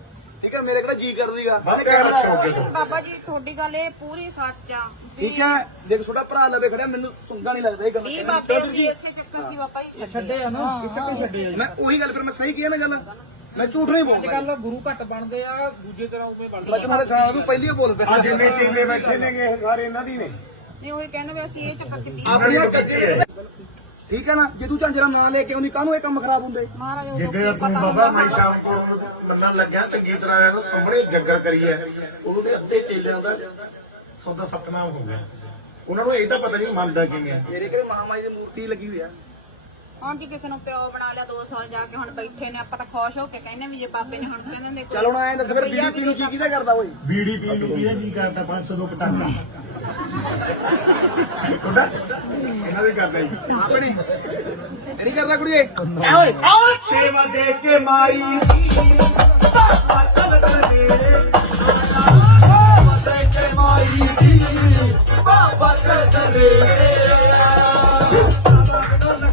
S1: ਠੀਕ ਹੈ ਮੇਰੇ ਕਿਹੜਾ ਜੀ ਕਰਦੀਗਾ
S2: ਤੋਂ।
S3: ਬਾਬਾ ਜੀ ਤੁਹਾਡੀ ਗੱਲ ਇਹ ਪੂਰੀ ਸੱਚ ਆ। ਵੀ
S1: ਠੀਕ ਹੈ ਦੇਖ ਤੁਹਾਡਾ ਭਰਾ ਲਵੇ ਖੜਿਆ ਮੈਨੂੰ ਚੰਗਾ ਨਹੀਂ ਲੱਗਦਾ ਇਹ ਗੱਲ
S3: ਇਹ ਬਾਬੇ ਅਸੀਂ ਇੱਥੇ ਚੱਕਰ ਸੀ ਬਾਬਾ ਜੀ
S4: ਛੱਡੇ ਆ ਨਾ ਕਿੱਥੇ ਛੱਡੇ ਆ
S1: ਮੈਂ ਉਹੀ ਗੱਲ ਫਿਰ ਮੈਂ ਸਹੀ ਕਿਹਾ ਨਾ ਗੱਲ। ਮੈਂ ਝੂਠ ਨਹੀਂ
S4: ਅੱਜ
S1: ਬੋਲਦਾ
S4: ਕੱਲ ਗੁਰੂ ਘੱਟ ਬਣਦੇ ਆ ਦੂਜੇ ਤਰ੍ਹਾਂ ਉਵੇਂ ਬਣਦੇ
S1: ਮੈਂ ਤੁਹਾਨੂੰ ਸਾਰਾ ਨੂੰ ਪਹਿਲੀ ਹੀ ਬੋਲ ਪਿਆ
S2: ਆ ਜਿੰਨੇ ਚਿੱਲੇ ਬੈਠੇ ਨੇਗੇ ਇਹ ਸਾਰੇ ਇਹਨਾਂ ਦੀ ਨੇ।
S3: ਨਹੀਂ ਉਹੀ ਕਹਿੰਦੇ ਵੀ ਅਸੀਂ ਇਹ ਚੱਕਰ ਚ ਵੀ
S1: ਆਪਣੀਆਂ ਗੱਜੇ ਠੀਕ ਹੈ ਨਾ? ਜੇ ਤੂੰ ਝਾਂਜਰਾ ਨਾ ਲੈ ਕੇ ਆਉਂਦੀ ਕਾਹਨੂੰ ਇਹ ਕੰਮ ਖਰਾਬ ਹੁੰਦੇ?
S3: ਮਹਾਰਾਜ
S2: ਜਿੱਦੇ
S3: ਕੀ
S2: ਤੂੰ
S3: ਪਤਾ
S2: ਬਾਬਾ ਮੈਂ ਸ਼ਾਮ ਕੋਲ ਮੰਨਣ ਲੱਗਿਆ ਚੰਗੀ ਤਰ੍ਹਾਂ ਇਹਨੂੰ ਸਾਹਮਣੇ ਜੱਗਰ ਕਰੀ ਹੈ ਉਹਦੇ ਅੱਧੇ ਚੇਲਿਆਂ ਦਾ ਸੌਦਾ ਸਤਨਾਮ ਹੋ ਗਿਆ। ਉਹਨਾਂ ਨੂੰ ਇਹ ਤਾਂ ਪਤਾ ਨਹੀਂ ਮੰਨਦਾ ਕਿਵੇਂ ਹੈ
S1: ਮੇਰੇ ਕੋਲ ਮਹਾਮਾਈ ਦੀ ਮੂਰਤੀ ਲੱਗੀ ਹੋਈ ਆ।
S3: ਹੁਣ ਕੀ ਕਿਸੇ ਨੂੰ ਪਿਓ ਬਣਾ ਲਿਆ 2 ਸਾਲ ਜਾ ਕੇ ਹੁਣ ਬੈਠੇ ਨੇ ਆਪਾਂ ਤਾਂ ਖੁਸ਼ ਹੋ ਕੇ ਕਹਿੰਦੇ ਵੀ ਜੇ ਬਾਬੇ ਨੇ ਹੁਣ ਕਹਿੰਦੇ ਨੇ
S1: ਚੱਲ ਹੁਣ ਐਂ ਦੱਸ ਫਿਰ ਬੀਡੀਪੀ ਨੂੰ ਕੀ ਕਿਹਦਾ ਕਰਦਾ ਓਏ?
S2: ਬੀੜੀ ਪੀਣ ਨੂੰ ਕਿਹਦਾ ਜੀ ਕਰਦਾ 500 ਦੋ ਪਟਾਕਾ। ਤੁਹਾਡਾ? ਇਹਨਾਂ ਦੇ ਕਰਦਾ ਜੀ।
S1: ਆਪਣੀ? ਨਹੀਂ ਕਰਦਾ ਕੁੜੀਏ?
S2: ਐ ਓਏ। ਓਏ। ਸੇਵਾ ਦੇ ਕੇ ਮਾਈ। ਬਾਬਾ ਕਬਰ ਦੇ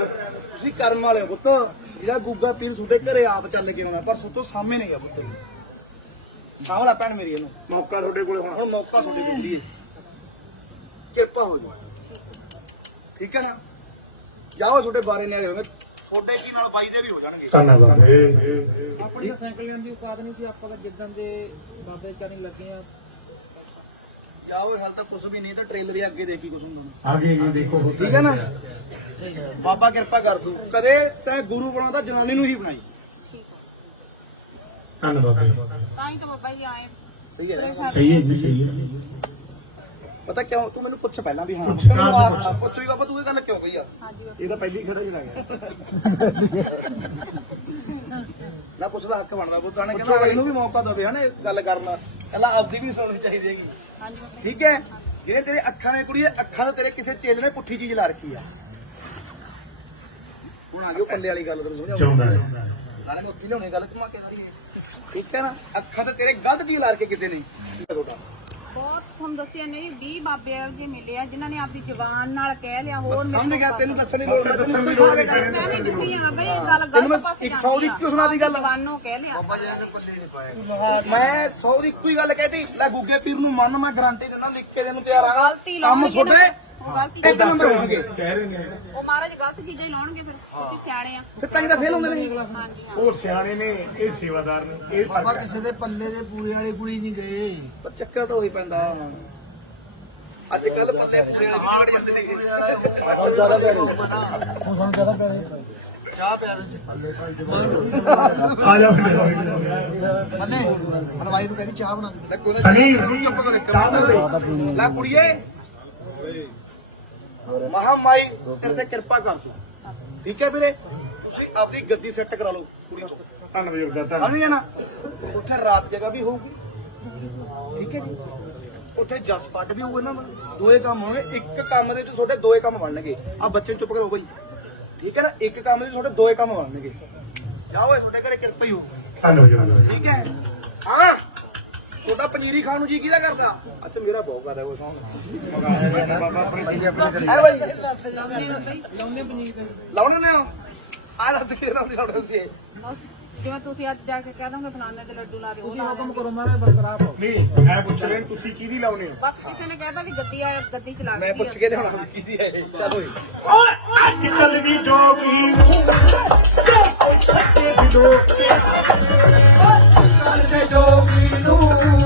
S2: ਲੋ
S1: ਤੁਸੀਂ ਕਰਮ ਵਾਲੇ ਹੋ ਪੁੱਤ। ਜਿਹੜਾ ਗੁੱਗਾ ਪੀਰ ਸੁਦੇ ਘਰੇ ਆਪ ਚੱਲ ਕੇ ਆਉਣਾ ਪਰ ਸੁੱਤੋ ਸਾਹਮਣੇ ਨਹੀਂ ਆ ਪੁੱਤ। ਸਾਹਮਣਾ ਭੈਣ ਮੇਰੀ ਇਹਨੂੰ।
S2: ਮੌਕਾ ਤੁਹਾਡੇ ਕੋਲ ਹੁਣ।
S1: ਹੁਣ ਮੌਕਾ ਤੁਹਾਡੇ ਕੋਲ ਹੈ ਕਿਰਪਾ ਹੋ ਜਾ ਠੀਕ ਹੈ ਨਾ? ਜਾਓ ਤੁਹਾਡੇ ਬਾਰੇ ਨੇ ਆਏ ਹੋਣੇ ਤੁਹਾਡੇ ਕੀ ਨਾਲ ਬਾਈ ਦੇ ਵੀ ਹੋ ਜਾਣਗੇ।
S2: ਧੰਨਵਾਦ।
S4: ਆਪਣੀ ਤਾਂ ਸਾਈਕਲ ਲੈਣ ਦੀ ਔਕਾਤ ਨਹੀਂ ਸੀ ਆਪਾਂ ਤਾਂ ਜਿੱਦਣ ਦੇ ਬਾਬੇ ਚਰਨ ਲੱਗੇ ਆ।
S1: ਜਾਓ ਹਾਲ ਤਾਂ ਕੁਝ ਵੀ ਨਹੀਂ ਤਾਂ ਟ੍ਰੇਲਰ ਹੀ ਅੱਗੇ ਦੇਖੀ ਕੁਝ ਹੁੰਦਾ।
S2: ਆਗੇ ਜੀ ਦੇਖੋ।
S1: ਠੀਕ ਹੈ ਨਾ? ਬਾਬਾ ਕਿਰਪਾ ਕਰ ਦੂ ਕਦੇ ਤੈਂ ਗੁਰੂ ਬਣਾਉਂਦਾ ਜਨਾਨੀ ਨੂੰ ਹੀ ਬਣਾਈ।
S2: ਧੰਨਵਾਦ ਬਾਈ।
S3: ਤਾਂ ਹੀ ਤਾਂ ਬਾਬਾ ਜੀ ਆਏ।
S1: ਸਹੀ ਹੈ।
S2: ਸਹੀ ਹੈ ਜੀ ਸਹੀ ਹੈ।
S1: ਪਤਾ ਕਿਉਂ? ਤੂੰ ਮੈਨੂੰ ਪੁੱਛ ਪਹਿਲਾਂ ਵੀ ਹਾਂ।
S2: ਪੁੱਛ,
S1: ਤੈਨੂੰ
S2: ਕਾਹਨੂੰ
S1: ਆਪ-
S2: ਪੁੱਛ?
S1: ਪੁੱਛ ਵੀ ਬਾਬਾ ਤੂੰ ਇਹ ਗੱਲ ਕਿਉਂ ਕਹੀ ਆ?
S3: ਹਾਂਜੀ
S2: ਇਹ ਤਾਂ ਪਹਿਲੀ ਖੜਾ ਜਿਹੜਾ ਗਿਆ
S1: ਨਾ ਪੁੱਛਦਾ ਹੱਕ ਬਣਦਾ ਪੁੱਤਾਂ ਨੇ ਕਹਿੰਦਾ ਇਹਨੂੰ ਵੀ ਮੌਕਾ ਦੇਵੇ ਹਨਾ ਇਹ ਗੱਲ ਕਰਨ ਦਾ। ਕਹਿੰਦਾ ਆਪਦੀ ਵੀ ਸੁਣਨੀ ਚਾਹੀਦੀ ਹੈਗੀ।
S3: ਹਾਂਜੀ ਬਾਬਾ
S1: ਠੀਕ ਹੈ? ਜਿਹੜੇ ਤੇਰੇ ਅੱਖਾਂ ਨੇ ਕੁੜੀ ਅੱਖਾਂ ਤੇ ਤੇਰੇ ਕਿਸੇ ਚੇਲੇ ਨੇ ਪੁੱਠੀ ਚੀਜ਼ ਲਾ ਰੱਖੀ ਆ। ਹੁਣ ਆ ਗਿਓ ਪੱਲੇ ਵਾਲੀ ਗੱਲ ਤੈਨੂੰ ਸਮਝਾਉਂਦਾ
S2: ਚਾਹੁੰਦਾ ਹੈ।
S1: ਨਾਲੇ ਮੈਂ ਉੱਥੇ ਲਿਆਉਣੀ ਗੱਲ ਘੁਮਾ ਕੇ ਸਾਰੀ। ਇਹ। ਠੀਕ ਹੈ ਨਾ? ਅੱਖਾਂ ਤੇ ਤੇਰੇ ਗਲਤ ਚੀਜ਼ ਲਾ ਕੇ ਕਿਸੇ ਨੇ। ਠੀਕ ਹੈ ਤੁਹਾਡਾ
S3: ਬਹੁਤ ਤੁਹਾਨੂੰ ਦੱਸਿਆ ਨਹੀਂ 20 ਬਾਬੇ ਇਹੋ ਜਿਹੇ ਮਿਲੇ ਆ ਜਿਨ੍ਹਾਂ ਨੇ ਆਪਦੀ ਜ਼ੁਬਾਨ ਨਾਲ ਕਹਿ ਲਿਆ ਹੋਰ
S1: ਬਸ
S3: ਮੇਰੇ
S1: ਸਮਝ ਗਿਆ
S3: ਕੋਲ
S1: ਤੈਨੂੰ ਦੱਸਣ ਦੀ ਲੋੜ ਨਹੀਂ।
S2: ਦੱਸਣ ਦੀ ਲੋੜ ਨਹੀਂ
S3: ਮੈਂ ਵੀ ਦੁਖੀ ਆ ਬਈ ਇਹ ਗੱਲ
S1: ਤੈਨੂੰ ਮੈਂ
S3: ਗਲਤ ਪਾਸੇ
S1: ਇੱਕ ਸੌ ਦੀ ਕਿਉਂ ਸੁਣਾ ਦੀ ਗੱਲ?
S3: ਜ਼ੁਬਾਨੋਂ ਕਹਿ ਲਿਆ।
S1: ਮੈਂ ਸੌ ਦੀ ਇੱਕੋ ਹੀ ਗੱਲ ਕਹਿਤੀ ਲੈ ਗੁੱਗੇ ਪੀਰ ਨੂੰ ਮੰਨ ਮੈਂ ਗਾਰੰਟੀ ਦਿੰਦਾ ਲਿਖ ਕੇ ਦੇਣ ਨੂੰ ਤਿਆਰ ਆ।
S3: ਗਲਤੀ
S1: ਕੰਮ। ਤੁਹਾਡੇ
S3: ਉਹ ਗਲਤੀ
S1: ਇੱਕ ਨੰਬਰ ਹੋਣਗੇ
S2: ਕਹਿ ਰਹੇ ਨੇ।
S3: ਉਹ ਮਹਾਰਾਜ ਗਲਤ ਚੀਜ਼ਾਂ ਹੀ ਲਾਉਣਗੇ ਫਿਰ। ਤੁਸੀਂ ਸਿਆਣੇ ਆ।
S1: ਫਿਰ ਤਾਂ ਹੀ ਤਾਂ ਫੇਲ ਹੁੰਦੇ ਨੇ
S3: ਹਾਂਜੀ ਹਾਂ।
S2: ਉਹ ਸਿਆਣੇ ਨੇ ਇਹ ਸੇਵਾਦਾਰ ਨੇ ਇਹ ਫ਼ਰਕ
S5: ਬਾਬਾ
S2: ਹੈ
S5: ਕਿਸੇ ਦੇ ਪੱਲੇ ਦੇ ਪੂਰੇ ਵਾਲੀ ਕੁੜੀ ਨਹੀਂ ਗਏ।
S1: ਪਰ ਚੱਕਰ ਤਾਂ ਉਹੀ ਪੈਂਦਾ। ਅੱਜ ਕੱਲ ਪੱਲੇ ਪੂਰੇ ਵਾਲੇ ਜ਼ਿਆਦਾ ਭੈੜੇ।
S5: ਚਾਹ ਪਿਆ
S2: ਆ ਜਾ
S5: ਮੰਨੇ ਹਲਵਾਈ ਨੂੰ ਕਹਿੰਦੀ ਚਾਹ ਬਣਾ।
S1: ਨਾ
S2: ਸਨੀ।
S1: ਇੱਕ ਮਿੰਟ। ਲੈ ਕੁੜੀਏ। ਮਹਾਮਾਈ ਤੇਰੇ ਤੇ ਕਿਰਪਾ ਕਰ ਤੂੰ। ਠੀਕ ਹੈ ਵੀਰੇ? ਤੁਸੀਂ ਆਪਣੀ ਗੱਦੀ ਸੈੱਟ ਕਰਾ ਲਓ ਕੁੜੀ ਤੋਂ।
S2: ਧੰਨ ਬਜ਼ੁਰਗ ਦਾ ਧੰਨ।
S1: ਨਾ? ਉੱਥੇ ਰਾਤ ਜਗ੍ਹਾ ਵੀ ਹੋਊਗੀ। ਠੀਕ ਹੈ ਜੀ? ਉੱਥੇ ਜਸ ਪੱਡ ਵੀ ਹੋਊਗਾ ਨਾ ਦੋਏ ਕੰਮ ਹੋਣਗੇ। ਇੱਕ ਕੰਮ ਦੇ ਵਿੱਚ ਤੁਹਾਡੇ ਦੋਏ ਕੰਮ ਬਣਨਗੇ। ਆ ਬੱਚੇ ਚੁੱਪ ਕਰੋ ਬਾਈ ਠੀਕ ਹੈ ਨਾ? ਇੱਕ ਕੰਮ ਦੇ ਵਿੱਚ ਤੁਹਾਡੇ ਦੋਏ ਕੰਮ ਬਣਨਗੇ। ਜਾਓ ਤੁਹਾਡੇ ਘਰੇ ਕਿਰਪਾ ਹੀ ਹੋ
S2: ਧੰਨ ਬਜ਼ੁਰਗ
S1: ਠੀਕ ਹਾਂ? ਤੁਹਾਡਾ ਪਨੀਰੀ ਖਾਣ ਨੂੰ ਜੀ ਕਿਹਦਾ ਕਰਦਾ? ਅੱਜ ਮੇਰਾ ਬਹੁਤ ਕਰਦਾ ਉਹ ਸੌਂਗ।
S2: ਬਾਬਾ ਆਪਣੇ
S1: ਹੈ ਬਾਈ। ਲਾਉਣੇ ਪਨੀਰ ਲਾਉਣੇ ਨੇ ਆ ਲੱਗ ਕੇ ਲਾਉਣੇ ਲਾਉਣੇ ਸੀ
S3: ਜਿਵੇਂ ਤੁਸੀਂ ਅੱਜ ਜਾ ਕੇ ਕਹਿ ਦੋਗੇ ਫਲਾਣੇ ਦੇ ਲੱਡੂ ਲਾ ਦੇ ਉਹ ਲਾ
S4: ਹੁਕਮ। ਕਰੋ ਮਾਰੇ ਬਰਕਰਾਰ ਹੋ
S2: ਨਹੀਂ ਮੈਂ ਪੁੱਛ ਰਿਹਾ ਤੁਸੀਂ ਕਿਹਦੀ ਲਾਉਨੇ ਹੋ?
S3: ਬਸ ਕਿਸੇ ਨੇ ਕਹਿਤਾ ਵੀ ਗੱਦੀ ਆ ਗੱਦੀ ਚਲਾ
S1: ਮੈਂ ਪੁੱਛ ਕੇ ਲਿਆਉਣਾ ਕਿਹਦੀ ਹੈ ਚਲੋ
S2: ਓਏ। ਅੱਜ ਕੱਲ ਵੀ ਜੋਗੀ ਸੱਚੇ ਵੀ ਲੋਕ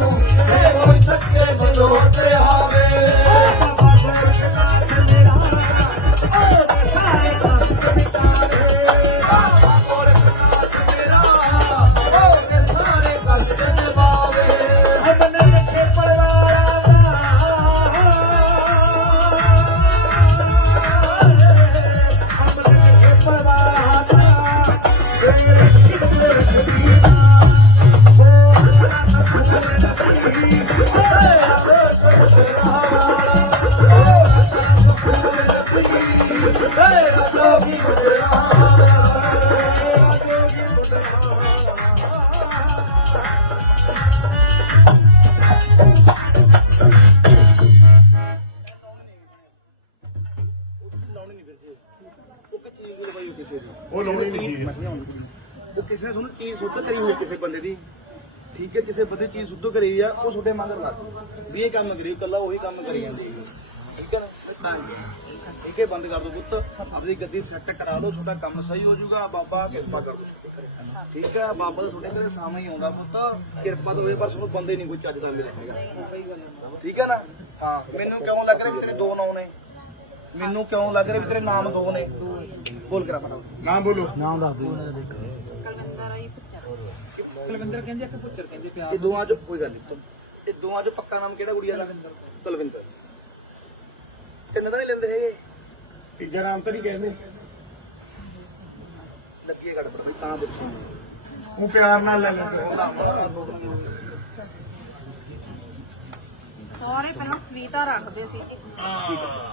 S2: Oh!
S1: ਉਹ ਤੁਹਾਡੇ ਮਗਰ ਲੱਗ ਵੀ ਇਹ ਕੰਮ ਕਰੀ ਕੱਲਾ ਉਹੀ ਕੰਮ ਕਰੀ ਜਾਂਦੀ ਹੈ। ਠੀਕ ਹੈ ਨਾ? ਤੇ ਤਾਂ ਠੀਕ ਹੈ ਬੰਦ ਕਰ ਦੋ ਪੁੱਤ। ਆਪਣੀ ਗੱਦੀ ਸੈੱਟ ਕਰਾ ਲਓ ਤੁਹਾਡਾ ਕੰਮ ਸਹੀ ਹੋ ਜਾਊਗਾ। ਬਾਬਾ ਕਿਰਪਾ ਕਰ ਦੋ ਠੀਕ ਹੈ ਬਾਬਾ ਤਾਂ ਤੁਹਾਡੇ ਘਰੇ ਸਾਹਮਣੇ ਹੀ ਆਉਂਦਾ ਪੁੱਤ। ਕਿਰਪਾ ਤੋਂ ਹੋਏ ਪਰ ਤੁਹਾਨੂੰ ਬੰਦੇ ਨਹੀਂ ਕੋਈ ਚੱਜ ਦਾ ਮਿਲੇਗਾ ਠੀਕ ਹੈ ਨਾ? ਹਾਂ ਮੈਨੂੰ ਕਿਉਂ ਲੱਗ ਰਿਹਾ ਵੀ ਤੇਰੇ ਦੋ ਨਾਂ ਨੇ? ਮੈਨੂੰ ਕਿਉਂ ਲੱਗ ਰਿਹਾ ਵੀ ਤੇਰੇ ਨਾਮ ਦੋ ਨੇ? ਬੋਲ ਕਰਾ ਫਟਾਫਟ।
S2: ਨਾ ਬੋਲੋ।
S3: ਕਲਵੰਦਰ ਆਈ ਪੁੱਛਿਆ
S4: ਕੁਲਵਿੰਦਰ ਕਹਿੰਦੇ ਕਿ ਪੁੱਤਰ ਕਹਿੰਦੇ ਪਿਆਰ
S1: ਇਹ ਦੋਵਾਂ ਚ ਕੋਈ ਗੱਲ ਨਹੀਂ। ਇਹ ਦੋਵਾਂ ਚ ਪੱਕਾ ਨਾਮ ਕਿਹੜਾ ਗੁੜੀਆ ਦਾ? ਕੁਲਵਿੰਦਰ। ਤਿੰਨ ਤਾਂ ਨਹੀਂ ਲੈਂਦੇ ਹੈਗੇ।
S2: ਤੀਜਾ ਨਾਮ ਤਾਂ ਨਹੀਂ ਕਹਿੰਦੇ।
S1: ਲੱਗੀ ਗੜਬੜ। ਬਈ ਤਾਂ ਪੁੱਛੋ
S2: ਉਹ ਪਿਆਰ ਨਾਲ ਲੈ ਲੈ।
S3: ਸਾਰੇ ਪਹਿਲਾਂ ਸਵੀਤਾ ਰੱਖਦੇ ਸੀ।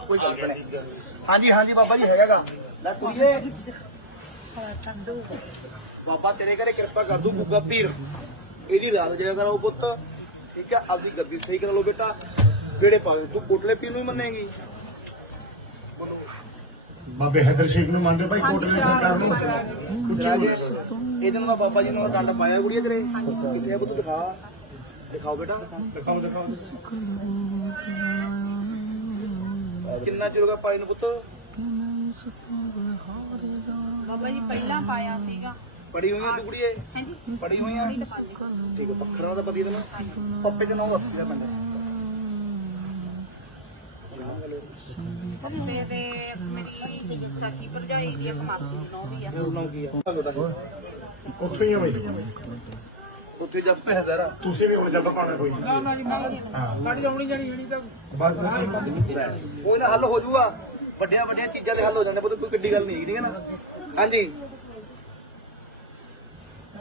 S1: ਕੋਈ ਗੱਲ ਨਹੀਂ। ਹਾਂਜੀ ਹਾਂਜੀ ਬਾਬਾ ਜੀ ਹੈਗਾਗਾ ਲੈ ਕੁੜੀਏ। ਬਾਬਾ ਤੇਰੇ ਘਰੇ ਕਿਰਪਾ ਕਰ ਦੂ ਗੁੱਗਾ ਪੀਰ। ਇਹਦੀ ਰਾਤ ਜਾਇਆ ਕਰੋ ਪੁੱਤ। ਠੀਕ ਹੈ? ਆਪਦੀ ਗੱਦੀ ਸਹੀ ਕਰ ਲਓ ਬੇਟਾ। ਕਿਹੜੇ ਪਾਵੇ ਤੂੰ ਕੋਟਲੇ ਪੀਰ ਨੂੰ ਮੰਨੇਗੀ।
S2: ਬਾਬੇ ਹੈਦਰ ਸ਼ੇਖ ਨੂੰ ਮੰਨਦੇ ਭਾਈ ਕੋਟਲੇ ਸਰਕਾਰ ਨੂੰ?
S1: ਇਹਦੇ ਨਾਲ ਬਾਬਾ ਜੀ ਨੂੰ ਡੰਡ ਪਾਇਆ ਕੁੜੀਏ ਤੇਰੇ। ਕਿੱਥੇ ਆ ਪੁੱਤ? ਦਿਖਾ। ਦਿਖਾਓ ਬੇਟਾ।
S2: ਦਿਖਾਓ ਦਿਖਾਓ।
S1: ਕਿੰਨਾ ਚਿਰ ਹੋ ਗਿਆ ਪਾਈ ਨੂੰ ਪੁੱਤ?
S3: ਬਾਬਾ ਜੀ ਪਹਿਲਾਂ ਪਾਇਆ ਸੀਗਾ।
S1: ਪੜੀ ਹੋਈ ਆ ਤੂੰ ਕੁੜੀਏ?
S3: ਹਾਂਜੀ
S1: ਪੜੀ ਹੋਈ ਆ?
S3: ਤੇ ਪੰਜ
S1: ਠੀਕ ਹੈ ਪੱਖਰਾਂ ਦਾ ਪਤੀ ਤੈਨੂੰ? ਪੱਪੇ ਤੇ ਨਾਮ
S3: ਮੇਰੀ ਭਰਜਾਈ ਦੀ ਇੱਕ ਮਾਸੀ ਦੀ ਨੌਂ ਵੀ ਆ।
S1: ਹੋਰ ਨਾਮ ਕੀ ਆ?
S2: ਉੱਥੇ ਹੀ ਆ ਭਾਈ
S1: ਉੱਥੇ ਜੱਪ ਹੈ ਜ਼ਰਾ
S2: ਤੁਸੀਂ ਵੀ ਹੁਣ ਜੱਬ ਪਾਉਣਾ ਕੋਈ
S4: ਨਾ ਨਾ ਜੀ ਨਾਲ ਸਾਡੀ ਆਉਣੀ ਜਾਣੀ ਜਿਹੜੀ ਤਾਂ
S2: ਬਸ
S1: ਕੋਈ ਨਾ ਹੱਲ ਹੋ ਜਾਊਗਾ ਵੱਡੀਆਂ ਵੱਡੀਆਂ ਚੀਜ਼ਾਂ ਦੇ ਹੱਲ ਹੋ ਜਾਂਦੇ ਪੁੱਤ ਕੋਈ ਕਿੱਡੀ ਗੱਲ ਨਹੀਂ ਠੀਕ ਹੈ ਨਾ? ਹਾਂਜੀ।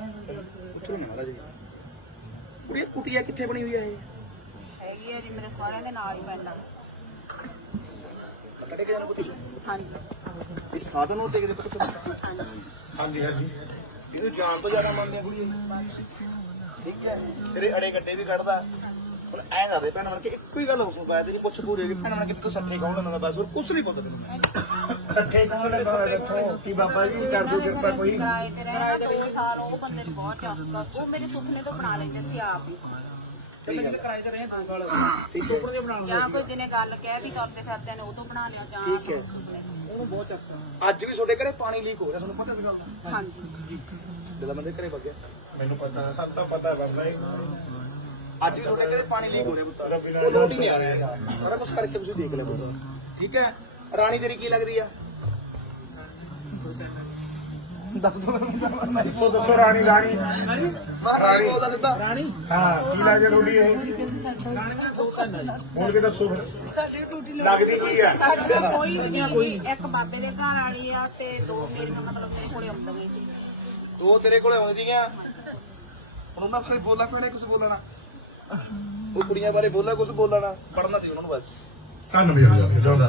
S1: ਪੁੱਛੋ ਨਾ ਮਹਾਰਾਜ ਜੀ। ਕੁੜੀ ਕੁਟੀਆ ਕਿੱਥੇ ਬਣੀ ਹੋਈ ਆ ਇਹ?
S3: ਹੈਗੀ ਆ ਜੀ ਮੇਰੇ ਸਾਰਿਆਂ ਦੇ ਨਾਲ ਹੀ ਪੈਂਦਾ
S1: ਕੱਢ ਕੇ ਜਾਣਾ ਪੁੱਤ
S3: ਹਾਂਜੀ।
S1: ਇਹ ਸਾਧਨ ਉੱਤੇ ਕਿਤੇ ਪੁੱਤ
S3: ਹਾਂਜੀ
S2: ਹਾਂਜੀ ਹਾਂਜੀ।
S1: ਇਹਨੂੰ ਜਾਣ ਤੋਂ ਜ਼ਿਆਦਾ ਮੰਨਦੇ ਆ ਕੁੜੀ ਇਹ। ਠੀਕ ਹੈ ਤੇਰੇ ਅੜੇ ਗੱਡੇ ਵੀ ਕੱਢਦਾ। ਹੁਣ ਐ ਨਾ ਦੇ ਭੈਣ ਮਨ ਕੇ ਇੱਕੋ ਹੀ ਗੱਲ ਹੋ ਸੁਣਦਾ ਤੇਰੀ ਪੁੱਛ ਪੂਰੀ ਹੋਈ ਭੈਣ ਮਨ ਕੇ ਤੂੰ ਸੱਠੇ ਕੌਣ ਨਾ ਬਸ ਹੋਰ ਕੁਛ ਨਹੀਂ ਪਤਾ ਤੈਨੂੰ ਮੈਂ।
S2: ਸੱਠੇ ਕੌਣ ਨੇ ਬਾਬਾ ਦੇਖੋ ਕੀ? ਬਾਬਾ ਜੀ ਕਰ ਦੋ ਕਿਰਪਾ ਕੋਈ।
S3: ਕਿਰਾਏ ਤੇ ਰਹਿਣਾ ਦੋ ਸਾਲ ਉਹ ਬੰਦੇ ਨੂੰ ਬਹੁਤ ਚਸਕਾ ਉਹ ਮੇਰੇ ਸੁਪਨੇ ਤੋਂ ਬਣਾ ਲੈਂਦੇ ਸੀ ਆਪ ਹੀ।
S4: ਪਹਿਲਾਂ ਜਿਹੜੇ ਕਿਰਾਏ ਤੇ ਰਹੇ ਦੋ ਸਾਲ।
S1: ਠੀਕ ਹੈ।
S4: ਉੱਪਰ ਜੇ ਬਣਾ ਲਓ।
S3: ਜਾਂ ਕੋਈ ਦਿਨੇ ਗੱਲ ਕਹਿ ਵੀ ਕਰਦੇ ਫਿਰਦੇ ਨੇ ਉਦੋਂ ਬਣਾ ਲਿਆ ਜਾਂ
S1: ਠੀਕ ਹੈ।
S3: ਸੁਪਨੇ।
S4: ਉਹਨੂੰ ਬਹੁਤ ਚਸਕਾ
S1: ਅੱਜ ਵੀ ਤੁਹਾਡੇ ਘਰੇ ਪਾਣੀ ਲੀਕ ਹੋ ਰਿਹਾ ਤੁਹਾਨੂੰ ਪਤਾ ਇਸ ਗੱਲ ਦਾ
S3: ਹਾਂਜੀ।
S1: ਜਦੋਂ ਬੰਦੇ ਘਰੇ ਵਗਿਆ
S2: ਮੈਨੂੰ ਪਤਾ ਹੈ ਸਾਨੂੰ ਤਾਂ ਪਤਾ ਬਾਬਾ ਜੀ।
S1: ਅੱਜ ਵੀ ਤੁਹਾਡੇ ਘਰੇ ਪਾਣੀ ਲੀਕ ਹੋ ਰਿਹਾ ਪੁੱਤ। ਉਹ ਲੋਟ ਹੀ ਨਹੀਂ ਆ ਰਿਹਾ ਹੈਗਾ। ਸਾਰਾ ਕੁਝ ਕਰਕੇ ਤੁਸੀਂ ਦੇਖ ਲਿਆ ਪੁੱਤ। ਠੀਕ ਹੈ? ਰਾਣੀ ਤੇਰੀ ਕੀ ਲੱਗਦੀ ਆ? ਦੱਸ ਦੋ
S2: ਦੱਸੋ ਦੱਸੋ ਰਾਣੀ ਰਾਣੀ।
S1: ਰਾਣੀ? ਬੋਲਦਾ ਦਿੱਤਾ।
S4: ਰਾਣੀ।
S2: ਹਾਂ ਕੀ ਲੱਗ ਰੋੜੀ ਇਹ?
S4: ਰਾਣੀ ਨੇ ਦੋ ਤਿੰਨ ਆ ਜੀ।
S2: ਹੁਣ ਕਿ ਦੱਸੋ। ਫਿਰ।
S3: ਸਾਡੀ ਡਿਊਟੀ
S2: ਲੱਗਦੀ ਕੀ ਆ?
S3: ਸਾਡੇ ਕੋਲ ਕੋਈ ਨਹੀਂ ਕੋਈ ਇੱਕ ਬਾਬੇ ਦੇ ਘਰ ਵਾਲੀ ਆ ਤੇ ਦੋ ਮੇਰੀਆਂ ਮਤਲਬ ਮੇਰੇ ਕੋਲੇ ਆਉਂਦੀਆਂ ਸੀ।
S1: ਦੋ ਤੇਰੇ ਕੋਲੇ ਆਉਂਦੀਆਂ? ਹੁਣ ਉਹਨਾਂ ਬਾਰੇ ਬੋਲਾ ਕੋਈ ਨਹੀਂ ਕੁਝ ਬੋਲਣਾ। ਉਹ ਕੁੜੀਆਂ ਬਾਰੇ ਬੋਲਾ ਕੁਝ ਬੋਲਣਾ ਪੜਨਾ ਸੀ ਉਹਨਾਂ ਨੂੰ ਬਸ।
S2: ਸਾਨੂੰ ਵੀ ਹੋ ਜਾ ਜੋਦਾ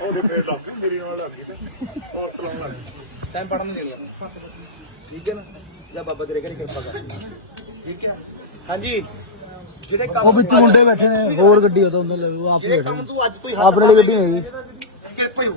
S2: ਉਹ ਦੇ ਫੇਰ ਲੱਗ ਮੇਰੀ ਨਾਲ ਲੱਗ ਗਈ ਤੇ ਹੌਸਲਾ ਲੱਗ
S1: ਟਾਈਮ ਪੜਨ ਨਹੀਂ ਦੇਣੀ ਠੀਕ ਹੈ ਨਾ? ਜਾਂ ਬਾਬਾ ਤੇਰੇ ਘਰੇ ਕਿਰਪਾ ਕਰ। ਠੀਕ ਹੈ। ਹਾਂਜੀ। ਜਿਹੜੇ ਕੰਮ ਉਹ ਵਿੱਚ ਮੁੰਡੇ ਬੈਠੇ ਨੇ ਹੋਰ ਗੱਡੀ ਉਹਦਾ ਉਹਨਾਂ ਲੈ ਆਪ ਜਿਹੜੇ ਕੰਮ ਤੂੰ ਅੱਜ ਕੋਈ ਹੱਥ
S5: ਆਪਣੇ ਲਈ ਗੱਡੀ ਹੈਗੀ
S1: ਕਿਰਪਾ ਹੀ ਹੋਊ।